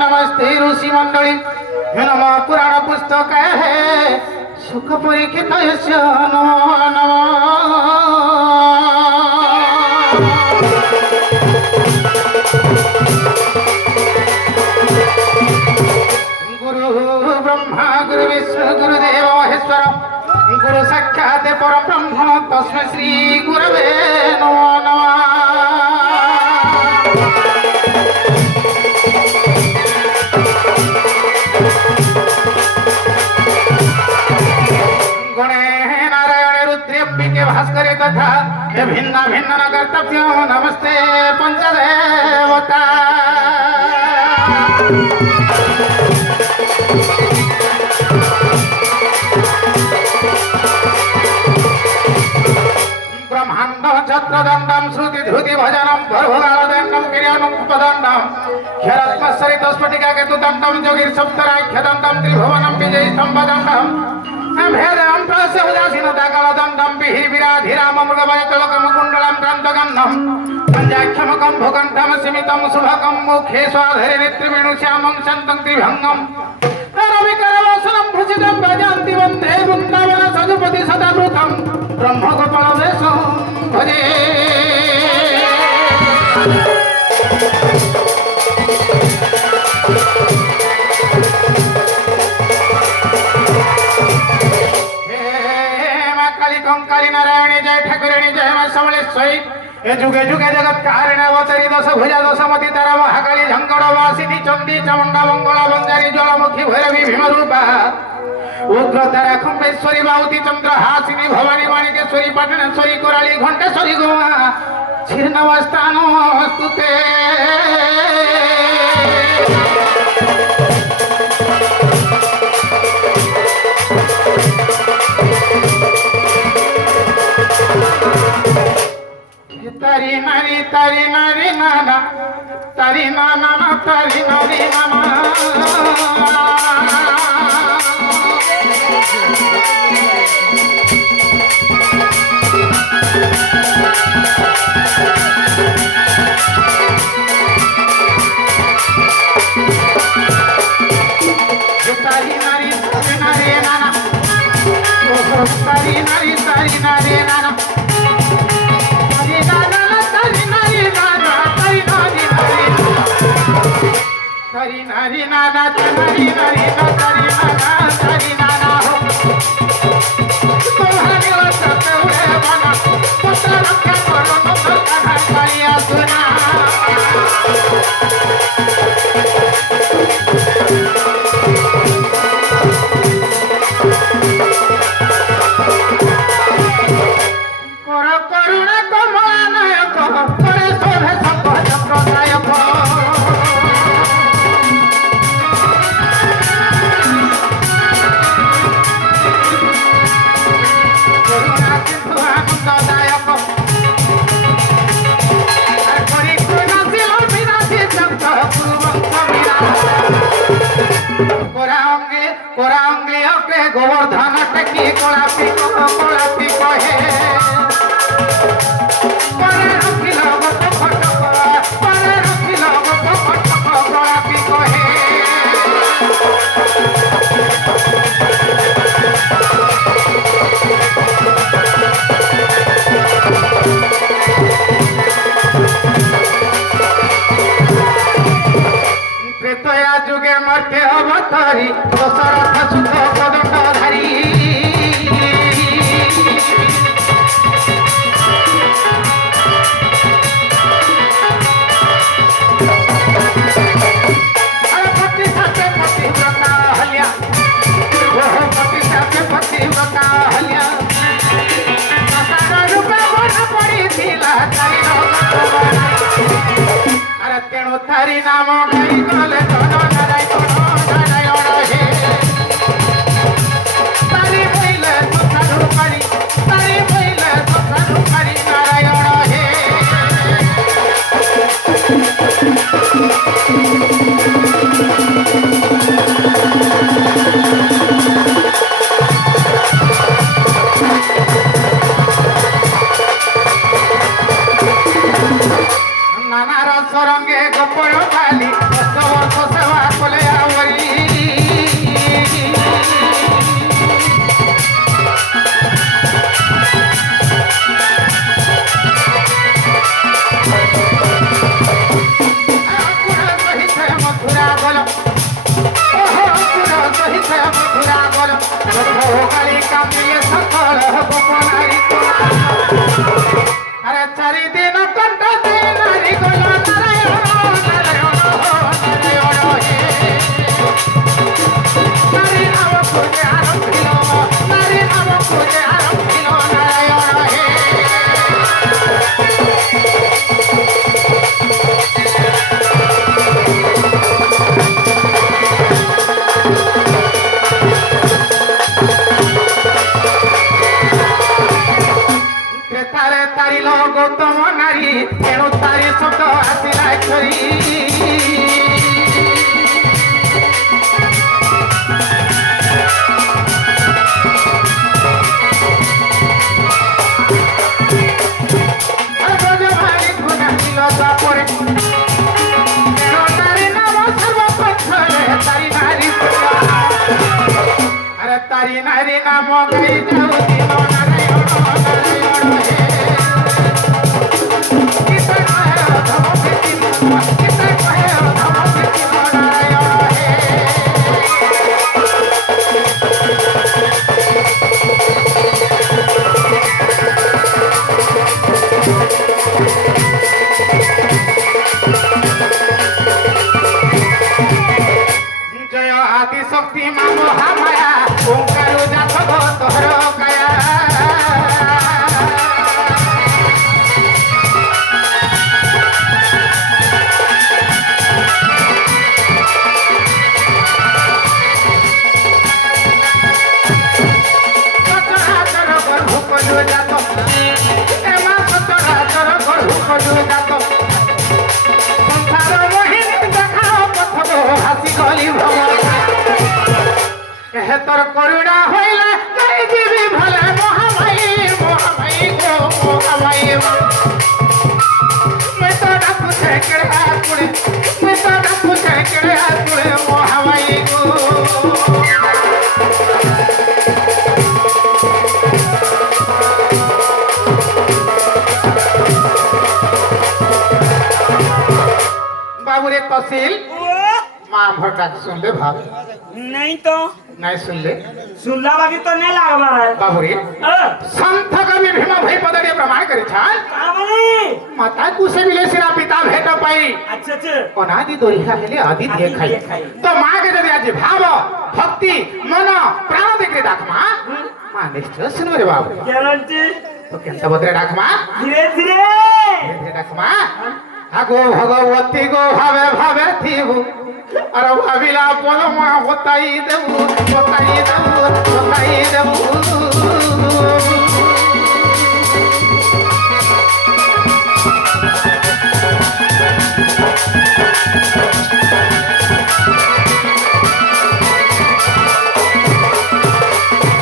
नमस्ते ऋषि मंडली नम पुराण पुस्तक है सुख परीक्षित नमो नमो गुरु ब्रह्मा गुरु विष्णु गुरुदेव महेश्वर गुरु साक्षात् परब्रह्म तस्मै श्री गुरवे नमो नमः। भास्कर तथा भिन्न भिन्न कर्तव्य नमस्ते पंचदेवता ब्रह्मांड छत्रदंडम श्रुति धृति भजनम भर्भगालदंडम किर्यानुपदंडम क्षरत्मस्सरित स्फटिका केतुदंडम जोगिर सप्तराख्यदंडम त्रिभुवनम विजय स्तंभदंडम भेदं प्रसवदासीनता कालदंडं विहिविराधिराम मृगवयतलकं कुण्डलं क्रान्तगन्धं पञ्चाक्षमकं भूकण्ठं सीमितं शुभकं मुखे स्वाधरे नेत्रिवेणुश्यामं शान्तं त्रिभङ्गं तरविकरवासनं भुजितं भजन्ति वन्दे वृन्दावन सजुपति सदावृतं ब्रह्मगोपालवेशं भजे। काली नारायणी जय ठाकुराणी जय मा समलेश्वरी ए जुगे जुगे जगत कारिण अवतरी दश भुजा दशमती तारा महाकाली झंकड़ वासिनी चंडी चामुंडा मंगला बंजारी ज्वालामुखी भैरवी भीमरूपा उग्र तारा खंबेश्वरी बाहुती चंद्र हासिनी भवानी माणिकेश्वरी पाटणेश्वरी कोराली घंटेश्वरी गोमा छिन्नवस्थान स्तुते तारी नारी नाना तारी नाना तारी नारी नाना तारी नारी नाना तारी नारी नाना तारी नारी नाना तारी नारी नाना तारी नाना हो तुम्हारे वसत उड़े बना पुत्र रक्षा करो तो कन्हा कालिया सुना करुणा कमला नायक करे शोभे संपद प्रदायक गोवर्धन टेकी कोलापी कहे परे रखिल गोट फटक परे रखिल गोट फटक कोलापी कहे त्रेतया जुगे मर्त्य अवतारी दशरथ सुख पदंडधारी पति साथे पतिव्रता हल्या पति साथे पतिव्रता हल्या रूपे बन पड़ी अरे तेणु तारी नाम गाई गले धन नारायण हे तारी बोले सखारू पारी तारी बोले सखारू पारी नारायण हे नाना रस रंगे गोपड़ खाली 10 वर्ष सेवा कले आवरी मथुरा गल मथुरा गल गाड़ी कामिले सकल गोपनारी अरे 4 दिन कंठ से नारी गल नारायण हे नारी नाम पूजे आरंभिल नारी नाम पूजे आरंभिल नारायण हे तारे तारी लो गौतम नारी तेणु तारी शब्द आसिला छरी ब्रजभारी गुनाहिल तापरे तेणु तारी नाम सर्वपक्षरे तारी नारी अरे तारी नारी नाम गाई जाऊती नारायण नारायण हे Thank you. মহামায়া ওঙ্কার জাত গো তোর কায়া সচরাচর গর্ভ কলু জাত এমা সচরাচর গর্ভ কলু জাত সংসার মোহিনী দেখাও পথ গো হাসি গলি ভ্রমণ তোর করুণা হইলে নাই দিবি ভলে মহামাই মহামাই গো মহামাই मैं तो डाकू से केड़ा कुड़े मैं तो डाकू से केड़ा कुड़े महामाई गो बाबू रे तहसील मां भर डाक सुन ले भाग नहीं तो नहीं सुन ले सुनला बाकी तो नहीं लागबा है बाबू रे संत कवि भीम भई पदरे प्रमाण करी छान कामनी माता कुसे मिले सिरा पिता भेट पाई अच्छा अच्छा अनादि दोरिहा हेले आदि दिए खाई तो मां के जदि आज भाव भक्ति मन प्राण देके डाक मां मां निश्चय सुन रे बाबू गारंटी तो केंता बदरे डाक मां धीरे धीरे धीरे डाक मां आगो भगवती गो भावे भावे थीबू अरे भाविला बोल मां बताई देबू बताई देबू बताई देबू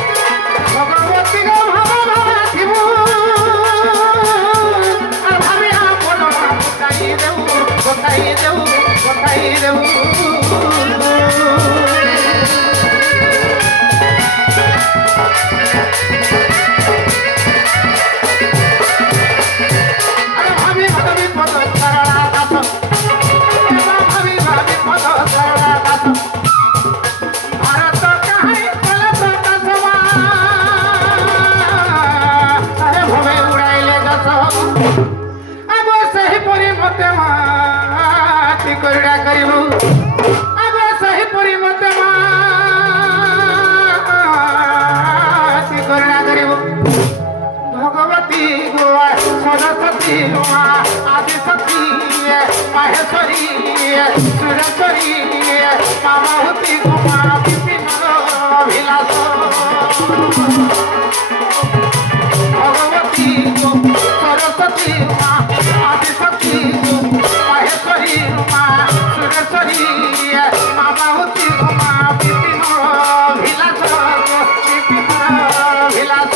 भगवती गो भावे भावे थीबू अरे भाविला बोल मां बताई देबू बताई देबू बताई देबू भगवती गोवा सरस्वती आदि शक्ति माहेश्वरी सुरेश्वरी मामावती गोमा विपिन अभिलाष भगवती गो सरस्वती आदि शक्ति माहेश्वरी सुरेश्वरी मामावती गोमा विपिन अभिलाष विपिन अभिलाष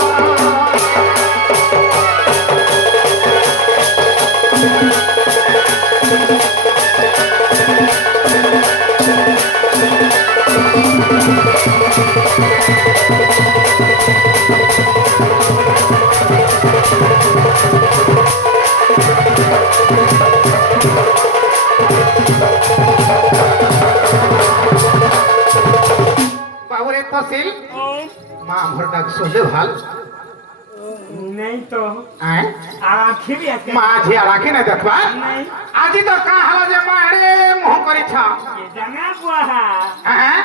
बाबूरे तहसील मां भर डाक सुनले भाल नहीं तो आए आखिर भी आके मां जी राखी न देखबा नहीं आजी तो का हला जे मारे मुह करी छ ये जंगा बुआ हैं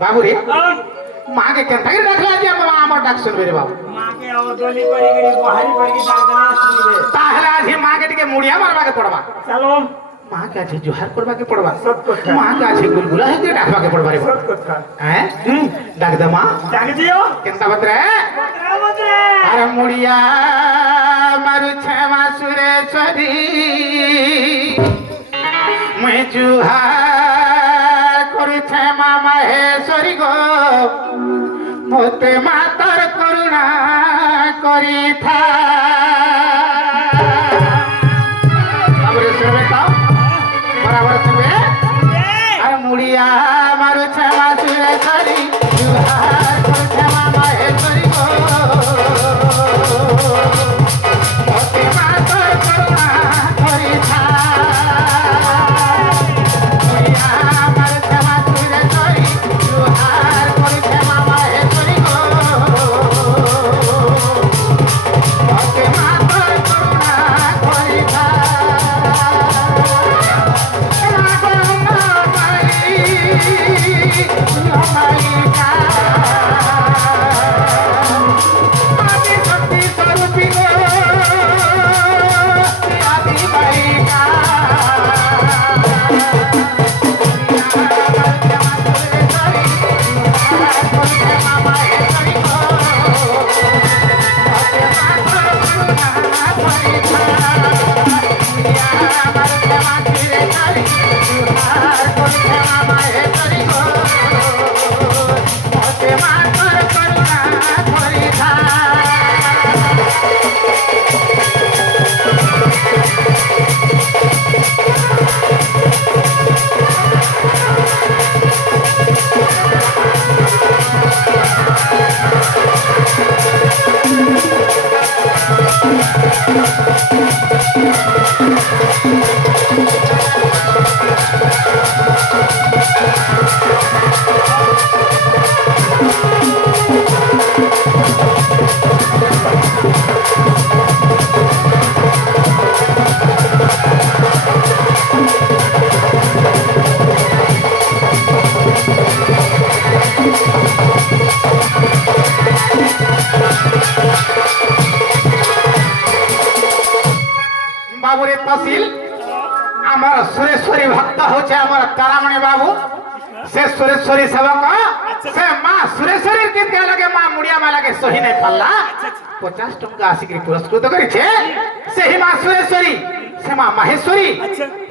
बाबूरे मां के केंता के देखला जे मां हमर डाक सुनबे रे बाबू मां के और डोली करी करी बहारी पड़ के दागना सुनबे ताहला जी मां के टिके मुड़िया मारबा के पड़बा चलो मां के आज जोहार करबा के पड़बा सब कथा मां के आज गुलगुला है के डाकबा के पड़बा रे सब कथा हैं डाक दे मां जाग दियो केंता बतरे बतरा अरे मुड़िया मारु छेमा सुरेश्वरी मैं जुहार करू छेमा महेश्वरी गो मोते मातर करुणा करी था बराबर सुनबे अरे मुड़िया मारु छेमा सुरेश्वरी जुहार करू छेमा महेश्वरी गो मोते मातर करुणा करी था मुड़िया मारु छेमा सुरेश्वरी जुहार करू छेमा महेश्वरी गो मोते আসিল আমার সুরেশ্বরী ভক্ত হচ্ছে আমার তারামণি বাবু সে সুরেশ্বরী সেবক সে মা সুরেশ্বরীর গীত লাগে মা মুড়িয়া মালাকে সহি নাই পাল্লা 50 টঙ্কা আসিকি পুরস্কৃত করেছে সেই মা সুরেশ্বরী সে মা মাহেশ্বরী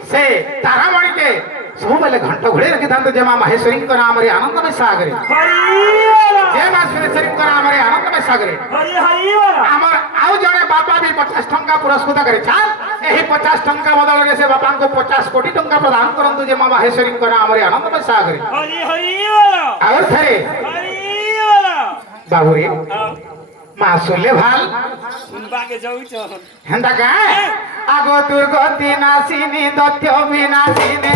সে তারামণিকে ସବୁବେଳେ ଘଣ୍ଟ ଘୋଡ଼େଇ ରଖିଥାନ୍ତୁ ଯେ ମା ମାହେଶ୍ୱରୀଙ୍କ ନାମରେ ଆନନ୍ଦମୟ ସାଗରେ ଯେ ମା ସୁରେଶ୍ୱରୀଙ୍କ ନାମରେ ଆନନ୍ଦମୟ ସାଗରେ ଆମର ଆଉ ଜଣେ ବାପା ବି 50 ଟଙ୍କା ପୁରସ୍କୃତ କରିଛନ୍ ଏହି 50 ଟଙ୍କା ବଦଳରେ ସେ ବାପାଙ୍କୁ 50 କୋଟି ଟଙ୍କା ପ୍ରଦାନ କରନ୍ତୁ ଯେ ମା ମାହେଶ୍ୱରୀଙ୍କ ନାମରେ ଆନନ୍ଦମୟ ସାଗରେ ଆଉ ଥରେ ବାବୁରେ মা শুনলে ভাল হেন্দা গায় আগো দুর্গতি নাসিনী দত্য বিনাশিনী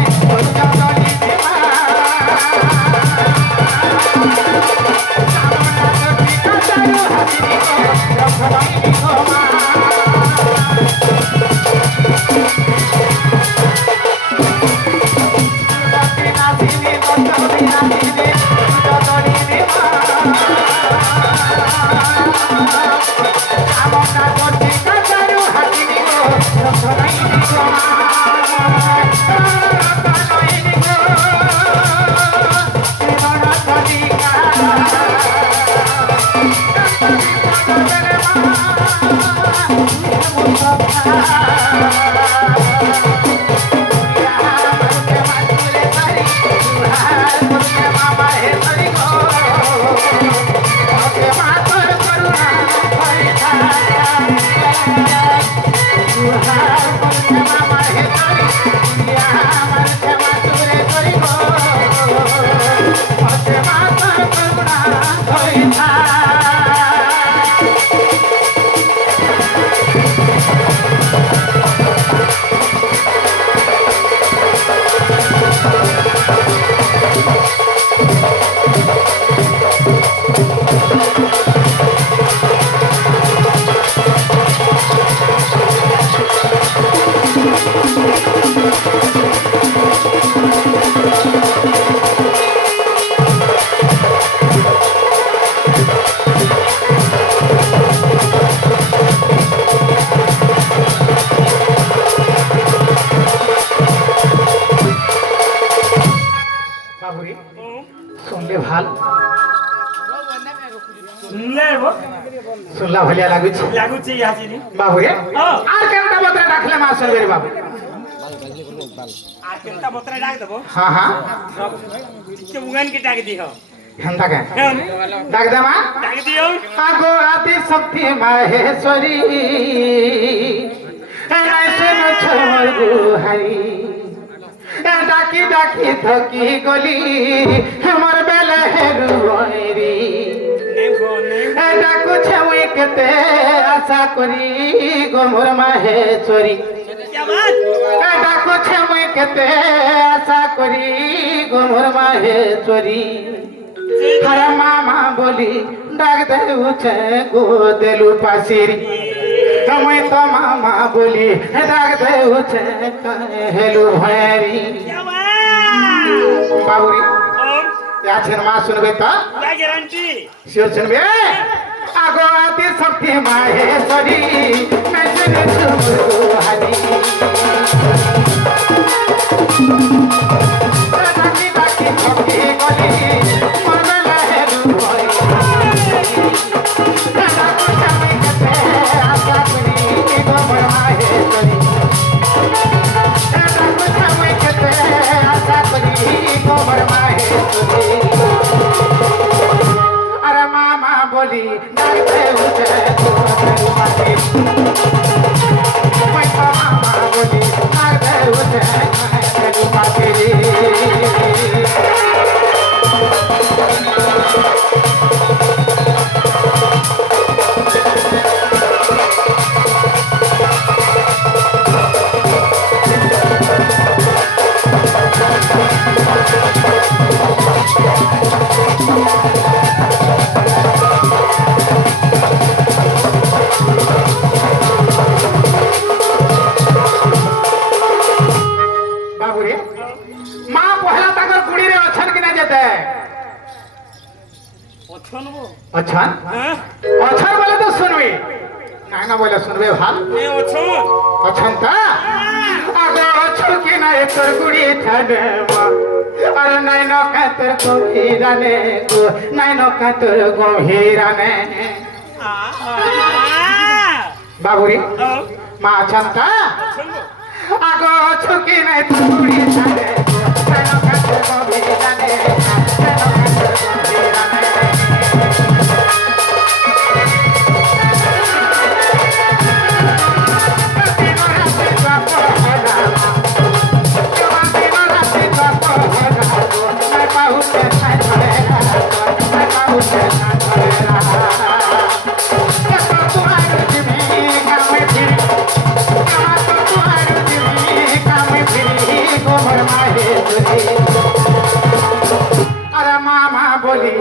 শুনলা ভলিয়া লাগুছে বাবুরে আর কেনটা বতরা রাখলে মা শুনবে বাবু হ্যাঁ হ্যাঁ হেন্দা কেন ডাক দে মা আগো আদি শক্তি মাহেশ্বরী গুহারি ডাকি ডাকি থকি গলি আমার বেলা হেরুরি ডাকুছে মুই কেতে আশা করি গোমর মাহেশ্বরী ডাকুছে মুই কেতে আশা করি গোমর মাহেশ্বরী হরে মামা বলি ডাক দেউছে গো দেলু পাশিরি মুই তো মামা বলি ডাক দেউছে হেলু ভয়েরি বাবুরি আছেন মা শুনবে তো শিওর শুনবে আগো আদি শক্তি মাহেশ্বরী মেশনে সুহারি ডাকি ডাকি শক্তি গলি মনে লহেরু ভয় ডাকু চামি কেতে আশা করি গোমর মাহেশ্বরী ডাকু চামি কেতে আশা করি গোমর মাহেশ্বরী अरे मामा बोली डालते उठे मामा बोली डालते उठे अच्छा अच्छा बोले तो सुनबे ना ना बोले सुनबे भाल अच्छा अच्छा ता আগো ছুকি নাই তোর গুড়ি ছাড়ে মা আর নাই নকা তোর গভীরানে গো নাই নকা তোর গভীরানে বাবুরি মা ছান্তা আগো ছুকি নাই তোর গুড়ি ছাড়ে গো নাই নকা তোর গভীরানে নাই নকা তোর গভীরানে अरे मामा बोली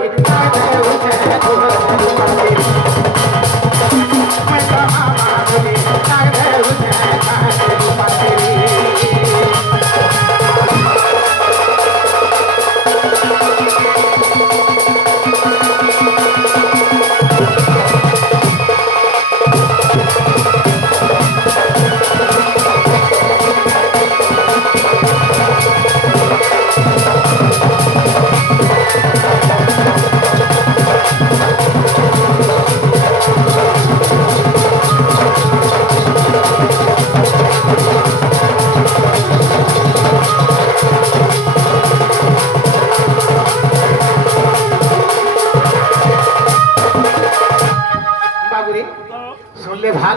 শুনলে ভাল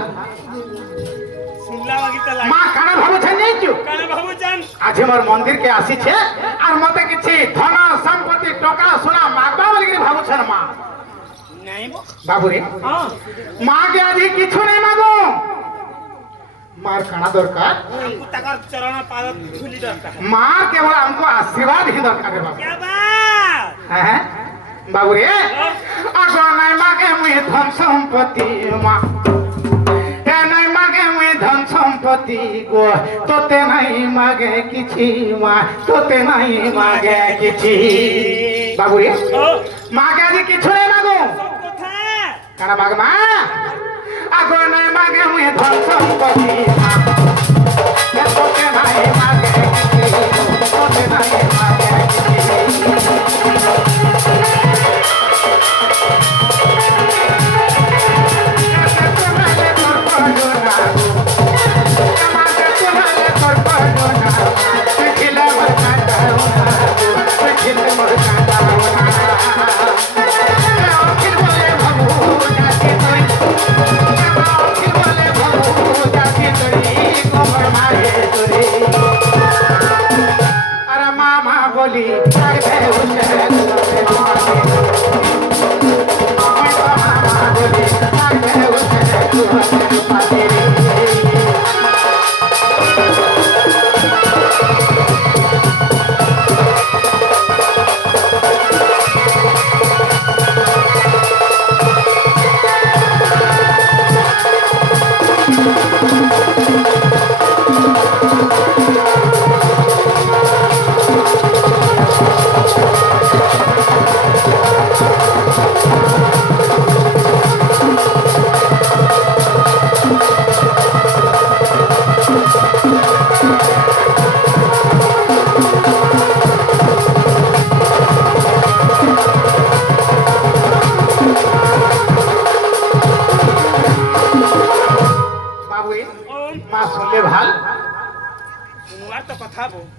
মা কানা ভাবুছেন জানিছু আজ আমার মন্দিরকে আসিছে আর মতে কিছু ধন সম্পত্তি টাকা সোনা মাগবা বলি ভাবুছেন মা বাবুরে মাকে আজ কিছু নেই মাগো মার কানা দরকার মা কেবল আমको आशीर्वाद ही दरकार है बाबू হ্যাঁ বাবুরে আগো নাই মাগে মুই ধন সম্পত্তি মা নাই মাগে মুই ধন সম্পত্তি গো তোতে নাই মাগে কিছু মা তোতে নাই মাগে কিছু বাবুরে মাগে আজ কিছু নেই মাগো কানা মাগ মা আগো নাই মাগে মুই ধন সম্পত্তি মা তোতে নাই মাগে কিছু তোতে নাই মাগে কিছু बोली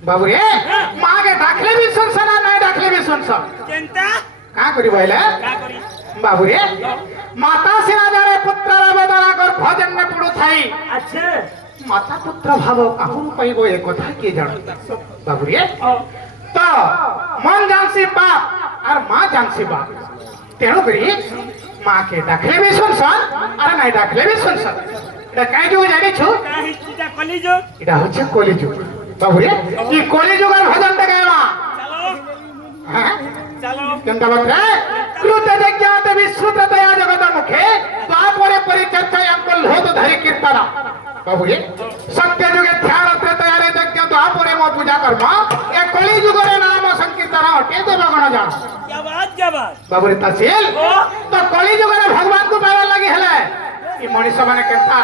बाबू रे माँ के डाकले भी सुन सना नहीं डाकले भी सुन सन कहाँ करी बोले बाबू रे माता सिना जाने पुत्र बदला कर भजन में पुरु थाई अच्छे माता पुत्र भाव कहूँ पई गो एक कथा के जान बाबू रे तो मन जानसी बाप और माँ जानसी बाप तेणु करी माँ के डाकले भी सुन सन और नहीं डाकले भी सुन सन এটা কাই যুগ জানিছো এটা কলিযুগ এটা হচ্ছে কলিযুগ বাবুরে কি কলিযুগের ভজনটা গাইবা চলো হ্যাঁ চলো কেনটা বলতে কৃতে যজ্ঞাতে বিশ্বতে দয়া জগত মুখে তারপরে পরিচর্যায় অঙ্কল হোত ধরি কীর্তন বাবুরে সত্য যুগে ধ্যান ত্রেতয়ারে যজ্ঞ তারপরে মো পূজা কর্ম এ কলিযুগের নাম সংকীর্তন অটে তো বগণ জান क्या बात বাবুরে তাসিল তো কলিযুগের ভগবান কো পাইবার লাগি হেলে এই মଣିଷ ମାନେ କେନ୍ତା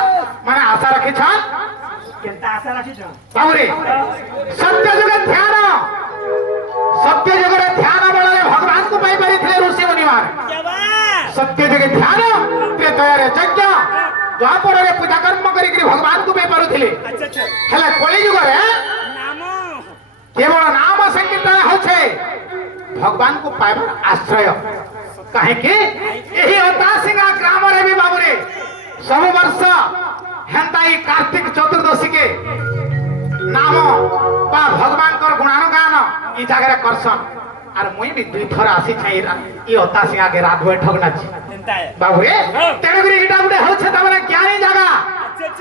ମାନେ ଆଶା ରଖିଛନ୍ କେନ୍ତା ଆଶା ରଖିଛ ବାବୁରେ ସତ୍ୟ ଯୁଗେ ଧ୍ୟାନ ସତ୍ୟ ଯୁଗରେ ଧ୍ୟାନ ବଳରେ ଭଗବାନଙ୍କୁ ପାଇପାରିଥିଲେ ଋଷି ମୁନିମାନେ ସତ୍ୟ ଯୁଗେ ଧ୍ୟାନ ତ୍ରେତୟାରେ ଯଜ୍ଞ ଦ୍ୱାପରରେ ପୂଜା କର୍ମ କରିକି ଭଗବାନଙ୍କୁ ପାଇପାରୁଥିଲେ ହେଲେ କଳି ଯୁଗରେ ନାମ କେବଳ ନାମ ସଂକୀର୍ତ୍ତନ ହଉଛି ଭଗବାନଙ୍କୁ ପାଇବାର ଆଶ୍ରୟ କାହିଁକି ଏହି ଅତାସିଙ୍ଗା ଗ୍ରାମରେ ବି ବାବୁରେ ସବୁ ବର୍ଷ ହେନ୍ତା ଏଇ କାର୍ତ୍ତିକ ଚତୁର୍ଦଶୀକେ ନାମ ବା ଭଗବାନଙ୍କର ଗୁଣାନଗାନ ଇ ଜାଗାରେ କରସନ୍ ଆର୍ ମୁଇଁ ବି ଦୁଇ ଥର ଆସିଛେ ଇ ଅତାସିଙ୍ଗାକେ ରାତ ବୈଠକ ନାଚି କେନ୍ତା ବାବୁରେ ତେଣୁକରି ଏଇଟା ଗୋଟେ ହଉଛି ତାମାନେ ଜ୍ଞାନୀ ଜାଗା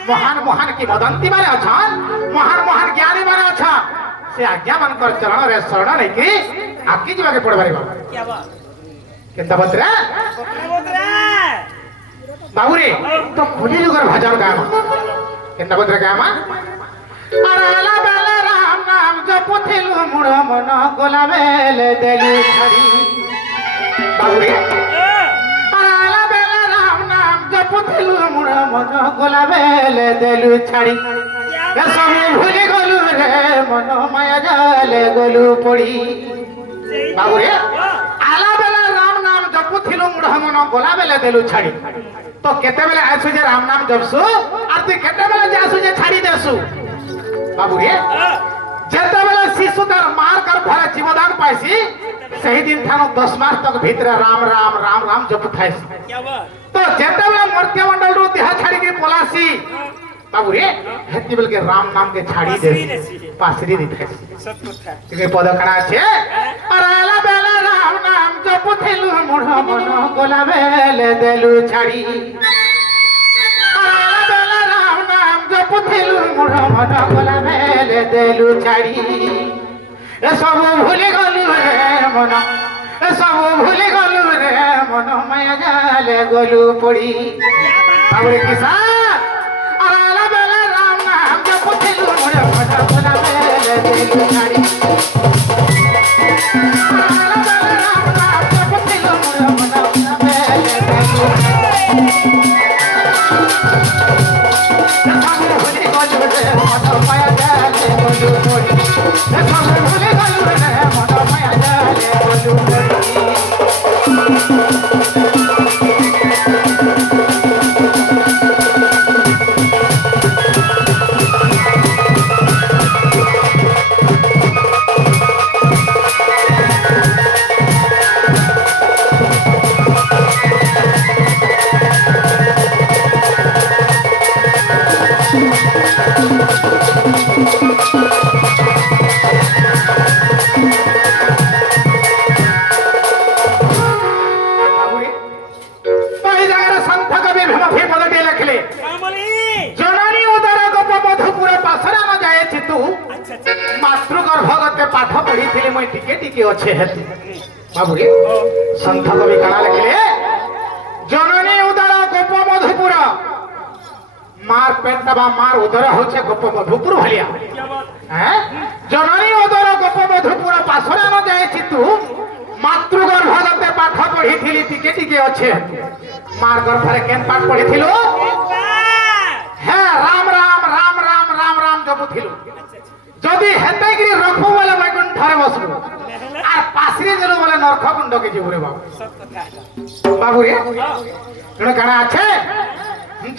ମହାନ ମହାନ କି ବଦନ୍ତି ମାନେ ଅଛନ୍ ମହାନ ମହାନ ଜ୍ଞାନୀ ମାନେ ଅଛନ୍ ସେ ଆଜ୍ଞା ମାନଙ୍କର ଚରଣରେ ଶରଣ ନେଇକି ଆଗକି ଯିବାକେ ପଡିପାରିବ କେନ୍ତା ବତ୍ରା ବାବୁରେ ତ ଖୋଲି ଯୁଗର ଭଜନ ଗାମା କେନ୍ତା ବତ୍ରା ଗାମା ଆରାଲା ବେଲେ ରାମ ନାମ ଜପୁଥିଲୁ ମୁଢ଼ ମନ ଗଲା ବେଲେ ଦେଲୁ ଛାଡ଼ି ବାବୁରେ ଆରାଲା ବେଲେ ରାମ ନାମ ଜପୁଥିଲୁ ମୁଢ଼ ମନ ଗଲା ବେଲେ ଦେଲୁ ଛାଡ଼ି ସବୁ ଭୁଲି ଗଲୁ ରେ ମନ ମାୟା ଜାଲେ ଗଲୁ ପଡ଼ି ବାବୁରେ ଆଲା ବେଲେ ରାମ ନାମ ଜପୁଥିଲୁ ମୁଢ଼ ମନ ଗଲା ବେଲେ ଦେଲୁ ଛାଡ଼ି তো কেতেবেলে আসু যে রাম নাম জপসু আর তুই কেতেবেলে যে আসু যে ছাড়ি দেসু বাবু রে যেতেবেলে শিশু তার মার গর্ভরে জীবদান পাইছি সেই দিন থানো 10 মাস তক ভিতরে রাম রাম রাম রাম জপ থাইছি তো যেতেবেলে মর্ত্য মন্ডল রু দেহ ছাড়ি কি পলাসি বাবু রে হেতিবেলে কে রাম নাম কে ছাড়ি দেসি পাসরি দিথাইছি সত কথা কে পদ কানা আছে আরালা বেলা রাম নাম জপুথিলু মুঢ় মন গলা বেলে দেলু ছাড়ি আরালা বেলা রাম নাম জপুথিলু মুঢ় মন গলা বেলে দেলু ছাড়ি এ সব ভুলি গলু রে মন এ সব ভুলি গলু রে মন মায়া জালে গলু পড়ি বাবুরে কিসান আরালা বেলা রাম নাম জপুথিলু মুঢ় মন গলা বেলে দেলু ছাড়ি পাঠ পড়িলে মই টিকে টিকে অছে হেতু বাবুরে সন্থ কবি কানা লিখিলে জননী উদর গোপ মধুপুর মার পেটটা বা মার উদর হচ্ছে গোপ মধুপুর ভালিয়া হ্যাঁ জননী উদর গোপ মধুপুর পাশরে ন যাইছি তু মাতৃগর্ভগতে পাঠ পড়িলি টিকে টিকে অছে মার গর্ভরে কেন পাঠ পড়িছিলু হ্যাঁ রাম রাম রাম রাম রাম রাম জপুছিলু যদি হেতাগিরি রখবু বলে বৈকুণ্ঠরে বসবু আর পাশরি দেলু বলে নরককুণ্ডকে যাবু রে বাবু বাবু রে এনে কানা আছে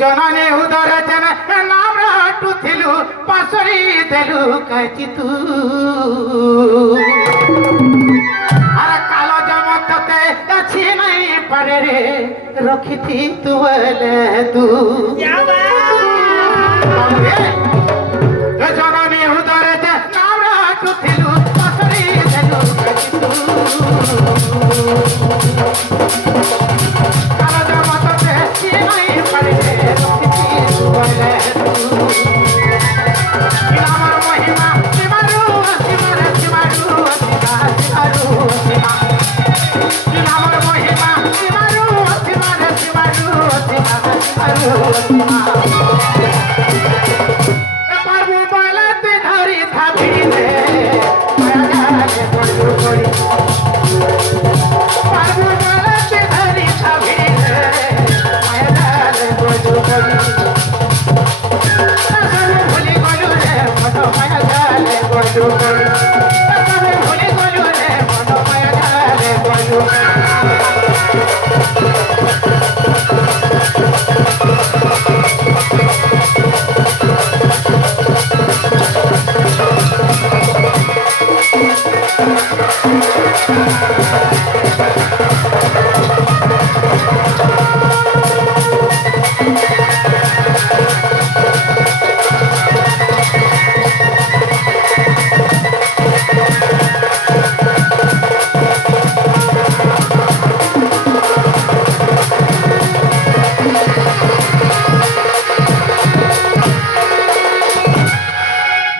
জননী উদরে জেন নাম রাটুথিলু পাশরি দেলু কাচি তু আর কালো জমততে আছে নাই পারে রে রখিথি তু বলে তু বাবু রে জননী উদরে যে নাম রাটুথিলু পাশরি দেলু কাচি তু কালো জমততে আছে নাই পারে রে রখিথি তু বলে তু আমার মহিমা শিবারু শিবারে শিবারু শিবারু শিবা আমার মহিমা শিবারু শিবারে শিবারু শিবারু শিবা পারবু বলতে ধরি থাপিলে মায়ালে পড়ু পড়ি পারবু বলতে ধরি থাপিলে মায়ালে পড়ু পড়ি ভুলি গই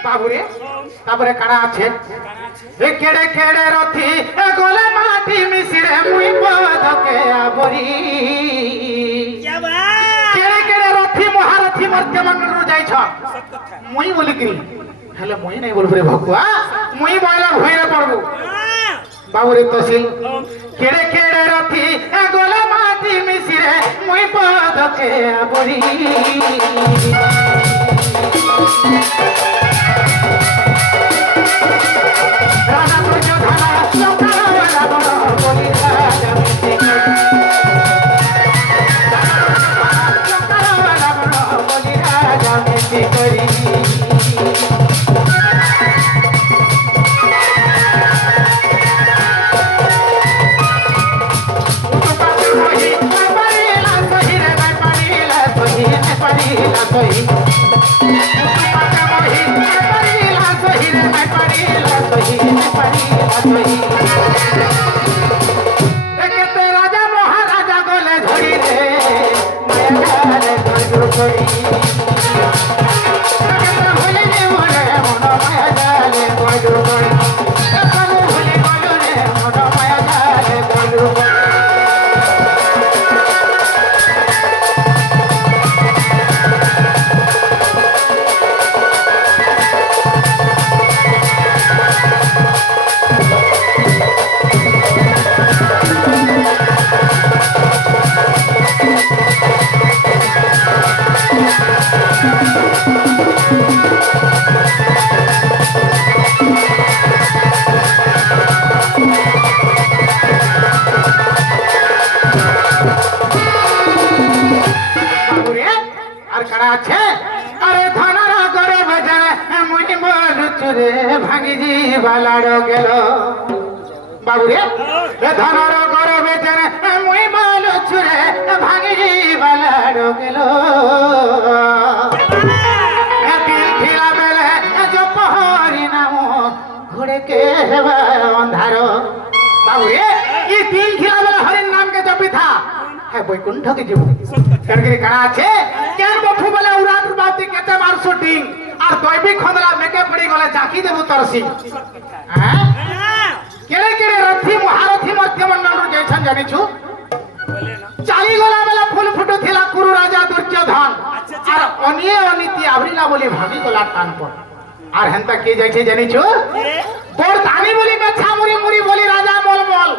বাবুরে তারপরে কারা আছে এ কেড়ে কেড়ে রথি এ গলে মাটি মিশিরে মুই পদকে আবরি কেড়ে কেড়ে রথি মহারথি মর্তে মন্ডলରୁ ଯାଇଛ মুই বলিকিরি হেলে মুই নাই বলবরে ভকুয়া মুই বয়লা ভইরে পড়বো বাবুরে তহসিল কেড়ে কেড়ে রথি এ গলে মাটি মিশিরে মুই পদকে আবরি রাজা তুর্য ধারা লঙ্কারা বড় বলি রাজা মিশে লঙ্কারা বড় বলি রাজা মিশে করি রাজা মহারাজা গলে ধরি রে আর কারা আছে আরে ধনার গরে ভজনে মুই বলুচুরে ভাঙি যাবার গেল বাবুরে এ ধনার গরে ভজনে মুই বলুচুরে ভাঙি যাবার গেল দিন ଥିଲା বেলে জপহরি নাম ঘুরে কে হেবা ଅନ୍ଧାର বাবুরে এই দিন ଥିଲା বেলে হরির নামকে জপি থা হ্যাঁ বৈকুণ্ঠকে যাব কেনকি কারা আছে কেন বফু বলে উড়াট বাতি কেতে মার শুটিং আর দৈবিক খন্দলা মেকে পড়ি গলে জাকি দেবু তরসি হ্যাঁ কেড়ে কেড়ে রথি মহারথি মধ্যমন্ডলରୁ ଯାଇଛନ୍ জানিছু চালি গলা বেলা ফুল ফুটু থিলা কুরু রাজা দুর্যোধন আর অনিয়ে অনীতি আবরিলা বলি ভাবি গলা টান পড় আর হেনতা কে যাইছে জানিছু বড় দানি বলি মেছা মুড়ি মুড়ি বলি রাজা মলমল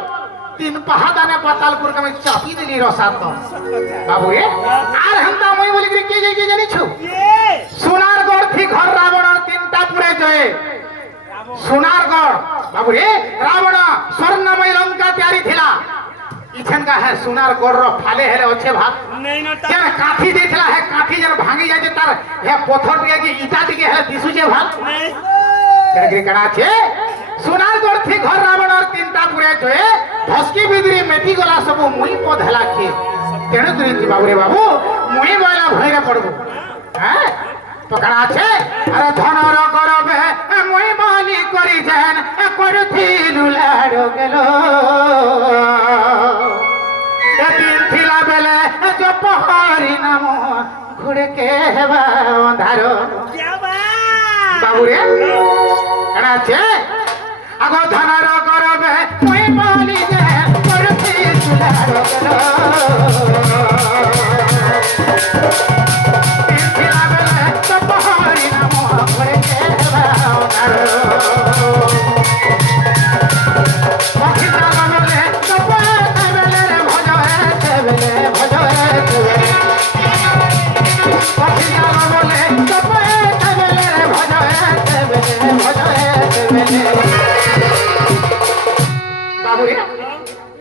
তিন পাহাদানে পাতালপুর কে চাপি দিলি রসাত বাবু এ আর হেনতা মই বলি কে যাইছে জানিছু সোনার গড় থি ঘর রাবণ তিনটা পুরে জয়ে সোনার গড় বাবু রে রাবণ স্বর্ণময় লঙ্কা তৈরি থিলা ইছেন কা হে সোনার গড় র ফালে হেলে আছে ভাত কেন কাঠি দেইছিলা হে কাঠি যেন ভাঙি যাইছে তার হে পথর টিকে কি ইটা টিকে হে দিশুছে ভাত কেড়ে কাড়া আছে সোনার গড় থি ঘর রাবণ তিনটা পুরে জয়ে ধসকি বিদরি মেটি গলা সব মুই পদ হেলা খে তেণু করি বাবু রে বাবু মুই বয়লা ভইরে পড়বো হ্যাঁ তো কারা আছে আরে ধনর গরবে মুই বলি করি যেন করথিলু লাড় গেল এদিন থিলা বেলে জপহরি নাম ঘুরে কে হেবা ଅନ୍ଧାର বাবু রে কারা আছে আগ ধনর গরবে মুই বলি যে করথিলু লাড় গেল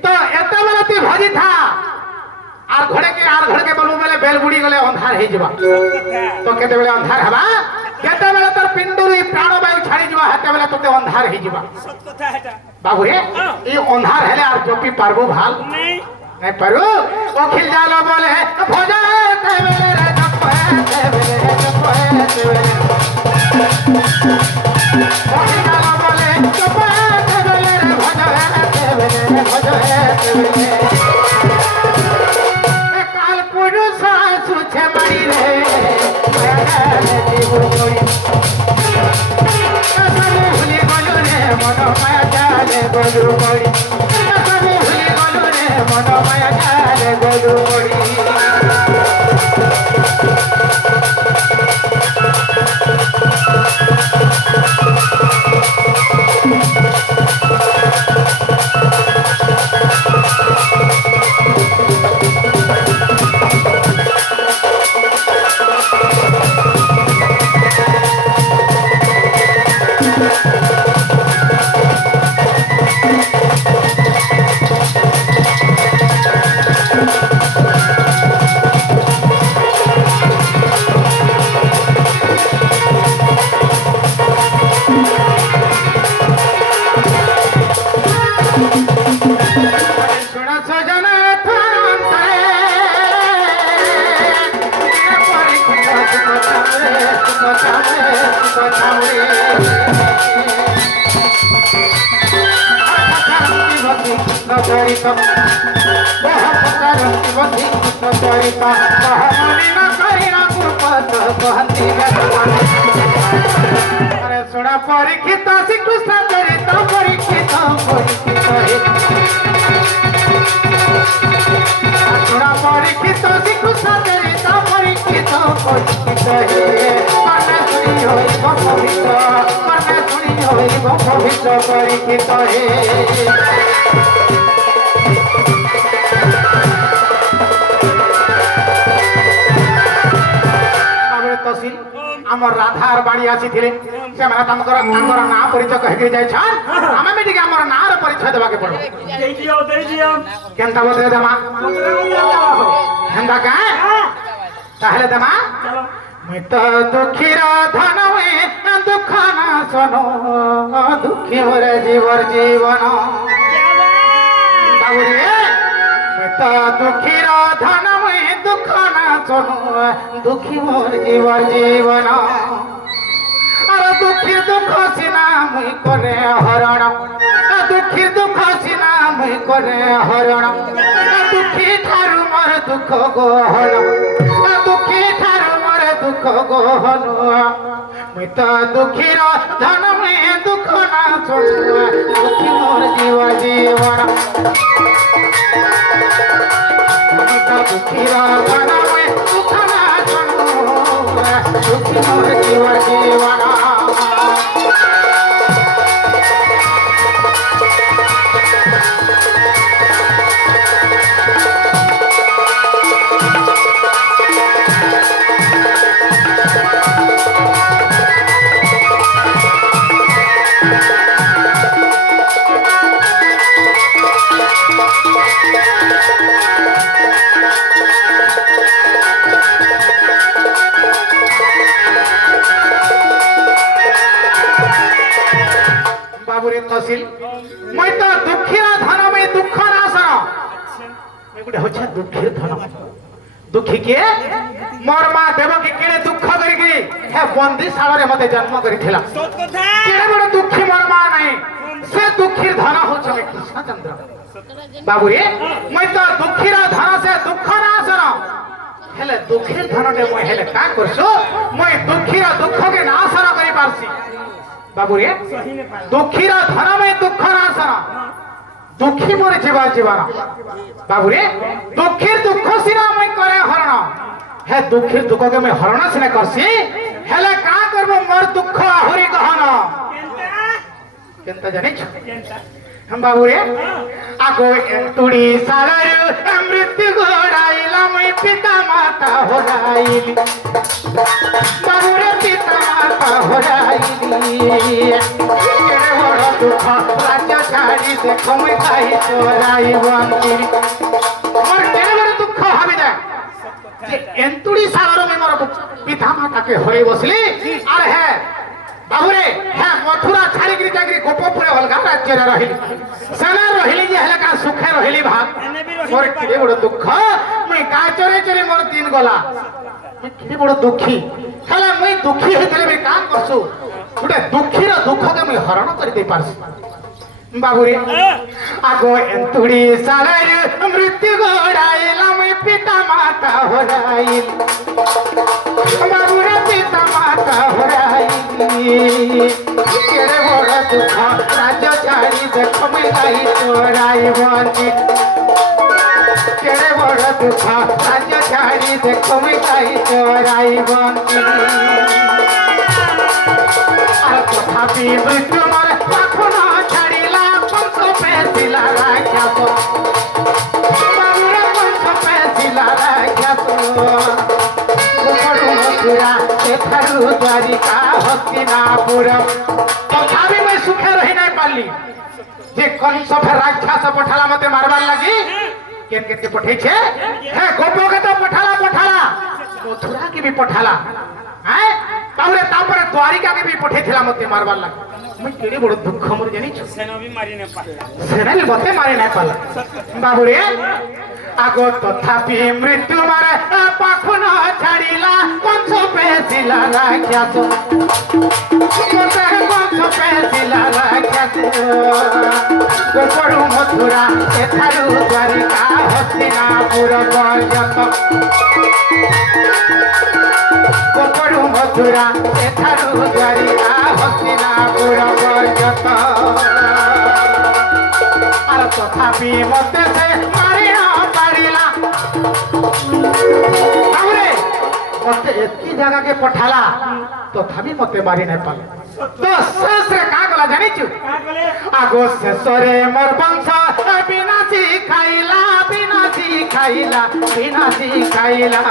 তো এত বেলা ভজি থা আর ঘড়কে বলবো বেলে বেল বুড়ি গলে ଅନ୍ଧାର ହେଇଯିବା তো কেতেবেলে ଅନ୍ଧାର ହେବା কেতেবেলে তোর পিণ্ডুরি প্রাণবায়ু ছাড়ি ଯିବା হেতেবেলে তোতে ଅନ୍ଧାର ହେଇଯିবা সত কথা এটা বাবু রে এই ଅନ୍ଧାର হেলে আর জপি পারবো ভাল নাই নাই পারু অখিল জাল বলে ভজা তেবেলে রে জপে তেবেলে রে জপে তেবেলে অখিল জাল বলে জপে তেবেলে রে ভজা তেবেলে রে ভজা তেবেলে কাল পুরুষ সুছে বাড়ি রে জীব করি ভুলি গলু রে মন মায়া জালে গলু করি ভুলি গলু রে মন মায়া জালে গলু করি শুনা পরীক্ষিত শ্রীকৃষ্ণ চরিত পরীক্ষিত পরীক্ষিত শুনা পরীক্ষিত শ্রীকৃষ্ণ চরিত পরীক্ষিত পরীক্ষিত মানে শুনি হইব পবিত্র মানে শুনি হইব পবিত্র পরীক্ষিত হে তহসিল আমার রাধার বাড়ি আসিলে ସେମାନେ ତାଙ୍କର ନାଁ ପରିଚୟ କହିକି ଯାଇଛନ୍ ଆମେ ବି ଟିକେ ଆମର ନାଁର ପରିଚୟ ଦେବାକେ ପଡିବ କେନ୍ତା ବଦଳେ ଦେମା ହେନ୍ତା କାଁ ତାହେଲେ ଦେମା ମୁଇଁ ତ ଦୁଃଖୀର ଧନ ଦୁଃଖ ନାଶନ ଦୁଃଖୀ ମୋରେ ଜୀବର ଜୀବନ ବାବୁରେ ମୁଇଁ ତ ଦୁଃଖୀର ଧନ দুঃখ নাচন দুঃখী মোর জীবন জীবন আর দুঃখীর দুঃখ সিনা মুই করে হরণ দুঃখীর দুঃখ সিনা মুই করে হরণ দুঃখী ঠারু মোর দুঃখ গহন দুঃখী ঠারু মোর দুঃখ গহন মুই তো দুঃখীর ধন মুই দুঃখ নাচন দুঃখী মোর জীবন জীবন দুঃখীর ধন মুই দুঃখ নাচন দুঃখী মোর জীবন জীবন তহসিল মই তো দুঃখীর ধন মই দুঃখ নাশন এগুলো হচ্ছে দুঃখীর ধন দুঃখী কে মোর মা দেবকী কেড়ে দুঃখ করিকি হে বন্দিশালারে মতে জন্ম করিছিলা কেড়ে বড় দুঃখী মোর মা নাই সে দুঃখীর ধন হচ্ছে কৃষ্ণচন্দ্র বাবুরে মই তো দুঃখীর ধন সে দুঃখ নাশন হেলে দুঃখীর ধনটে মই হেলে কা করছো মই দুঃখীর দুঃখকে নাশন করি পারছি বাবুরে দুঃখীর ধনময় দুঃখ নাশন দুঃখী মোর জীবা জীবন বাবুরে দুঃখীর দুঃখ সিনা মই করে হরণ হে দুঃখীর দুঃখকে মই হরণ সিনা করছি হেলে কা করব মোর দুঃখ আহুরি গহন কেনতা জানিছ বাবুরে আগো তুড়ি সালারু মৃত্যু গোড়াইলা মই পিতা মাতা হরাইলি বাবুরে পিতা মাতা হরাইলি বড় দুঃখ রাজ্য ছাড়ি দেখো মই খাই চোরাই বন্দির যে এন্তুড়ি সাগর আমি মোর পিতা মাতাকে হরে বসলি আর হ্যাঁ বাবুরে হ্যাঁ মথুরা ছাড়িকি যাকি গোপপুরে অলগা রাজ্যরে রহিলি সেনা রহিলি যে হেলে কা সুখে রহিলি ভাব মোর কেড়ে বড় দুঃখ মুই গা চরে চরে মোর দিন গলা মুই কেড়ে বড় দুঃখী হেলে মুই দুঃখী হইতলে মুই কাম করছু গোটে দুঃখীর দুঃখকে মুই হরণ করে দেই পারছি বাবুরে আগো এন্তুড়ি সাগর মৃত্যু গোড়াইলা মুই পিতা মাতা হরাইল বাবুরে পিতা মাতা হরাইলি কেড়ে বড় দুঃখ রাজ্য ছাড়ি দেখ মুই গাই চোরাইবনি কেড়ে বড় দুঃখ রাজ্য ছাড়ি দেখ মুই গাই চোরাইবনি আর তথাপি মৃত্যু মরে কখন ছাড়িলা কংস পেছিলা রাখ্যাত বাবুরে কংস পেছিলা রাখ্যাত মথুরা সেঠারু দ্বারিকা হস্তিনাপুর তথাপি মুই সুখে রহি নাই পারলি যে কংস ফের রাক্ষস পঠালা মতে মারবার লাগি কেন কেন পঠাইছে হ্যাঁ গোপকে তো পঠালা মথুরা কে भी পঠালা হ্যাঁ তারপরে দ্বারিকা কে भी পঠাইছিলা মতে মারবার লাগি মুই কেড়ে বড় দুঃখ মোর জানিছ সেনা भी मारी न पाला সেনা মতে মারি নাই পারলা বাবুরে আগো তথাপি মৃত্যু মারে পাখন ছাড়িলা কংস পেছিলা রাখ্যাত কংস পেছিলা রাখ্যাত গোপড়ু মথুরা এঠারু দ্বারিকা হস্তিনাপুর পর্যন্ত গোপড়ু মথুরা এঠারু দ্বারিকা হস্তিনাপুর পর্যন্ত আর তথাপি মতে সে মারি পারিলা তাহলে মতে এতকি জায়গাকে পঠালা তথাপি মতে মারি নাই পালে তো শেষরে কা গলা জানিছু का बोले আগো শেষরে মোর বংশ বিনাশী খাইলা বিনাশী খাইলা বিনাশী খাইলা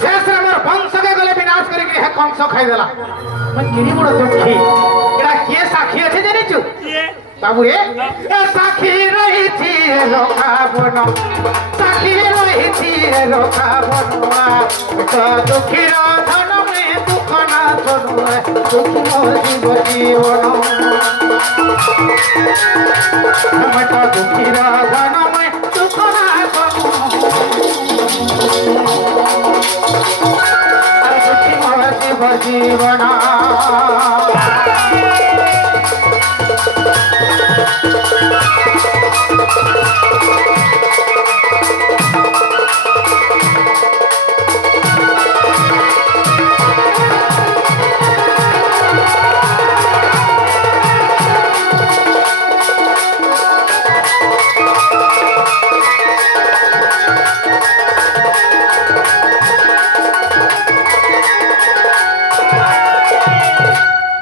শেষরে মোর বংশকে গলে বিনাশ করে কি হে কংস খাই দেলা মই কিনি বড় দুঃখী এটা কে সাক্ষী আছে জানিছু ये বাবুরে এ সাক্ষী রহিছি রোখাবন সাক্ষী রহিছি রোখাবন তো দুঃখীর ধন মে দুঃখ না শোনো দুঃখী জীব জীবন আমি তো দুঃখীর ধন মে দুঃখ না শোনো আর দুঃখী জীব জীবন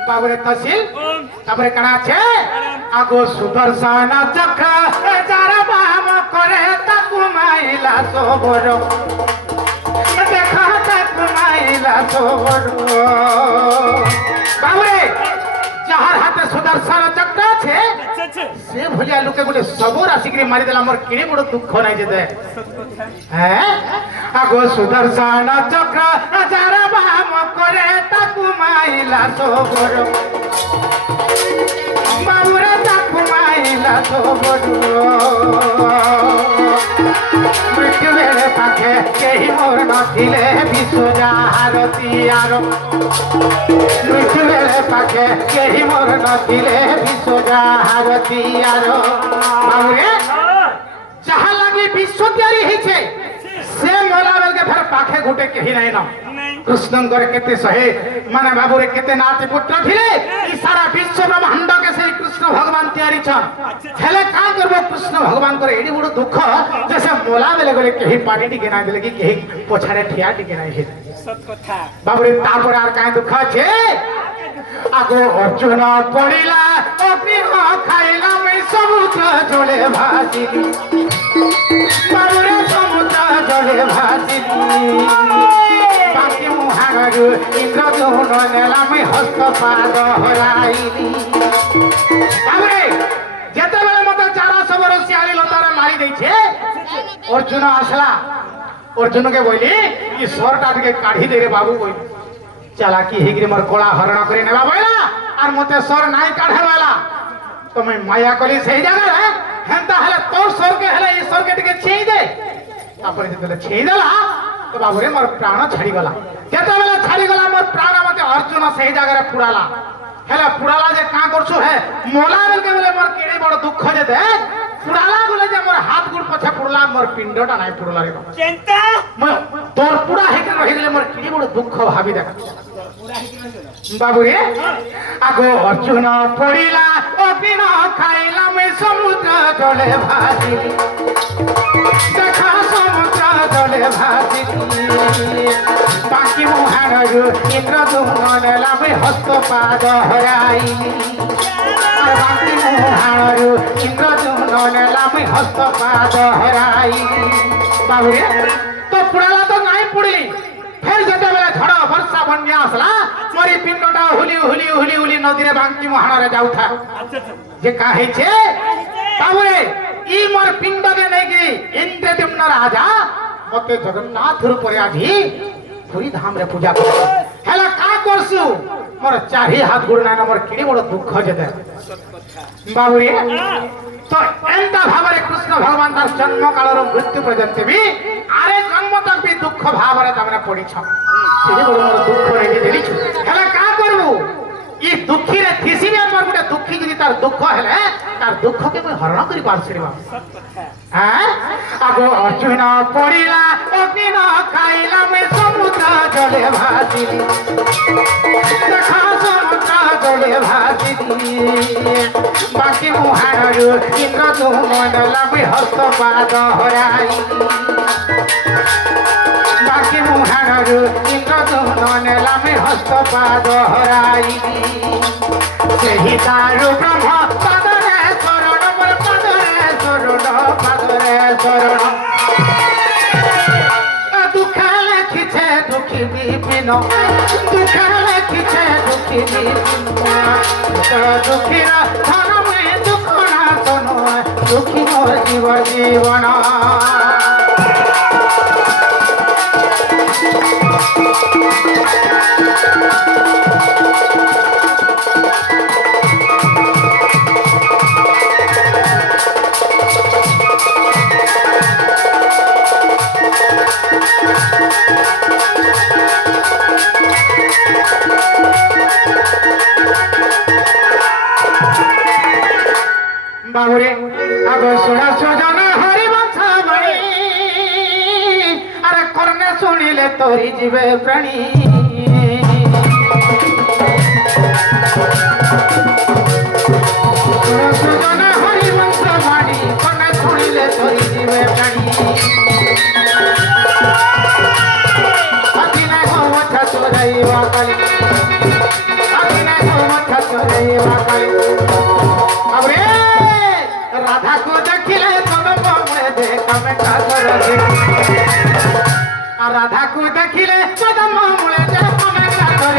বাবুরে তহসিল তারপরে কানা আছে আগো সুদর্শন চক্র যারা বাম করে তাকু মাইলা সবর দেখা তাকু মাইলা সবর বাবুরে যাহার হাতে সুদর্শন চক্র আছে अच्छा अच्छा সে ভলিয়া লোকে গোটে সবর আসিকি মারি দেলা মোর কিনে বড় দুঃখ নাই যেতে হ্যাঁ আগো সুদর্শন চক্র যারা বাম করে তাকু মাইলা সবর বাবুরে তাকু মাইলা সবর মৃত্যু বেড়ে পাখে কেহি মোর নথিলে বিশ্ব যাহারতি আর মৃত্যু বেড়ে পাখে কেহি মোর নথিলে বিশ্ব যাহারতি আর বাবুরে যাহা লাগি বিশ্ব তৈরি হয়েছে সে মলা বেলকে ফের পাখে ঘুটে কেহি নাই না नहीं কৃষ্ণঙ্কর কেতে শহে মানে বাবুরে কেতে নাতি পুত্র থিলে ই সারা বিশ্ব ব্রহ্মাণ্ড কে সেই কৃষ্ণ ভগবান তৈরি ছন হেলে কাম করব কৃষ্ণ ভগবান করে এডি বড় দুঃখ যে সে মোলা বেলে গলে কেহি পানি টিকে নাই দেলে কি কেহি পছাড়ে ঠিয়া টিকে নাই হে सत कथा বাবুরে তারপরে আর কায় দুঃখ আছে আগো অর্জুন পড়িলা অগ্নি খাইলা মই সমুদ্র জলে ভাসিলি বাবুরে সমুদ্র জলে ভাসিলি বাকি মুহাগরু ইন্দ্রদ্যুম্ন নেলাম হস্ত পাদ হরাইলি বাবুরে যেতেবেলে মতো চারা সবর শিয়ালি লতারে মারি ଦେଇছে অর্জুন আসলা অর্জুনকে বলি ই সরটা টিকে কাঢ়ি দে রে বাবু কই চালাকি হেগিরি মোর কলা হরণ করে নেবা বইলা আর মতে সর নাই কাঢ়ে বইলা তুমি মায়া কলি সেই জায়গা রে হেনতা হলে তোর সরকে হলে ই সরকে টিকে ছেই দে তারপরে যেতে ছেই দেলা তো বাবু রে মোর প্রাণ ছাড়ি গলা যেতেবেলে ছাড়ি গলা মোর প্রাণ মতে অর্জুন সেই জায়গায় পুড়ালা হেলা পুড়ালা যে কা করছু হে মোলা বলকে বলে মোর কেড়ে বড় দুঃখ যে দেখ পুড়ালা বলে যে মোর হাত গুড় পছে পুড়লা মোর পিণ্ডটা নাই পুড়লা রে চিন্তা তোর পুরা হেকে রহি গেলে মোর কেড়ে বড় দুঃখ ভাবি দেখ বাবু রে আগো অর্জুন পড়িলা অগ্নি খাইলা মে সমুদ্র জলে ভাসিলি দেখা সমুদ্র জলে ভাসিলি বাকি মুহারু ইন্দ্র দুমনেলা মে হস্ত পাদ হরাইলি আর বাকি মুহারু ইন্দ্র দুমনেলা মে হস্ত পাদ হরাইলি বাবু রে তো পুরালা তো নাই পুড়লি ফের যেতেবেলে ঝড় বর্ষা বন্যা আসলা মরি পিণ্ডটা হুলি হুলি হুলি হুলি নদীরে বাঙ্কি মহাণরে যাউথা আচ্ছা আচ্ছা যে কা হইছে বাবুরে ই মোর পিণ্ডকে নেইকি ইন্দ্রদ্যুম্ন রাজা মতে জগন্নাথর উপরে আজি পুরী ধামরে পূজা করে হেলা কা করছু মোর চারি হাত গুড় নাই মোর কিড়ি বড় দুঃখ যেতে বাবুরে তো এন্তা ভাবরে কৃষ্ণ ভগবান তার জন্ম কালর মৃত্যু পর্যন্ত বি আরে জন্ম তক বি দুঃখ ভাবরে তামরা পড়িছ কিড়ি বড় মোর দুঃখ রেডি দেলিছ হেলা কা করবু ই দুঃখী রে থিসিবি আমার গোটে দুঃখী যদি তার দুঃখ হেলে তার দুঃখকে মুই হরণ করি পারছি রে বাবু হ্যাঁ আগো অর্জুন পড়িলা অগ্নি খাইলা মে সমুদ্র জলে ভাসিলি দেখা সমুদ্র জলে ভাসিলি বাকি মুহারু ইন্দ্র দুমনেলা মে হস্ত পাদ হরাইলি বাকি মুহারু ইন্দ্র দুমনেলা মে হস্ত পাদ হরাইলি সেই তারু ব্রহ্ম পাদরে শরণ মোর পাদরে শরণ পাদরে শরণ দুঃখ লেখিছে দুঃখী বিপিন দুঃখ লেখিছে দুঃখী বিপিন দুঃখীর ধন মে দুঃখ না শোন দুঃখী মোর জীব জীবন বাবুরে আগো সোনা সুজন হরিবংশ বাণী আরে কর্ণে শুনিলে তোরি জীবে প্রাণী সোনা সুজন হরিবংশ বাণী কর্ণে শুনিলে তোরি জীবে প্রাণী অদিনে গোমথা চোরাইবা কালী অদিনে গোমথা চোরাইবা কালী বাবুরে রাধা को देखिले कदम में देखा में काकर राधा को देखिले कदम में देखा में काकर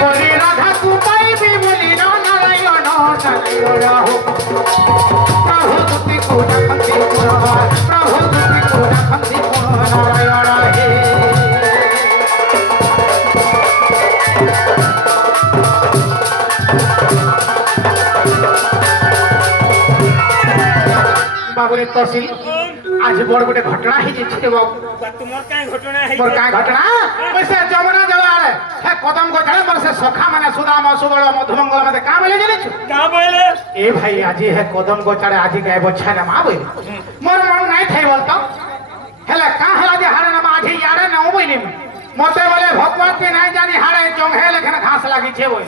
परी राधा को पाइबी बोली नारायण नारायण हो प्रभु तुति को रखंती प्रभु तुति को रखंती नारायण हे বাবুরে তহসিল আজ বড় গোটে ঘটনা হয়েছে বাবু তোমার কাই ঘটনা হই মোর কাই ঘটনা সে যমুনা জলারে হে কদম গোছাড়ে মোর সে সখা মানে সুদাম সুবল মধুমঙ্গল মতে কা বলে জানিছ কা বলে এ ভাই আজি হে কদম গোছাড়ে আজি গায় বছানে মা বই মোর মন নাই থাই বলতো হেলা কা হেলা যে হারে না আজি ইয়ারে না বইলি মতে বলে ভগবান কে নাই জানি হারে জংহে লেখনে ঘাস লাগিছে বই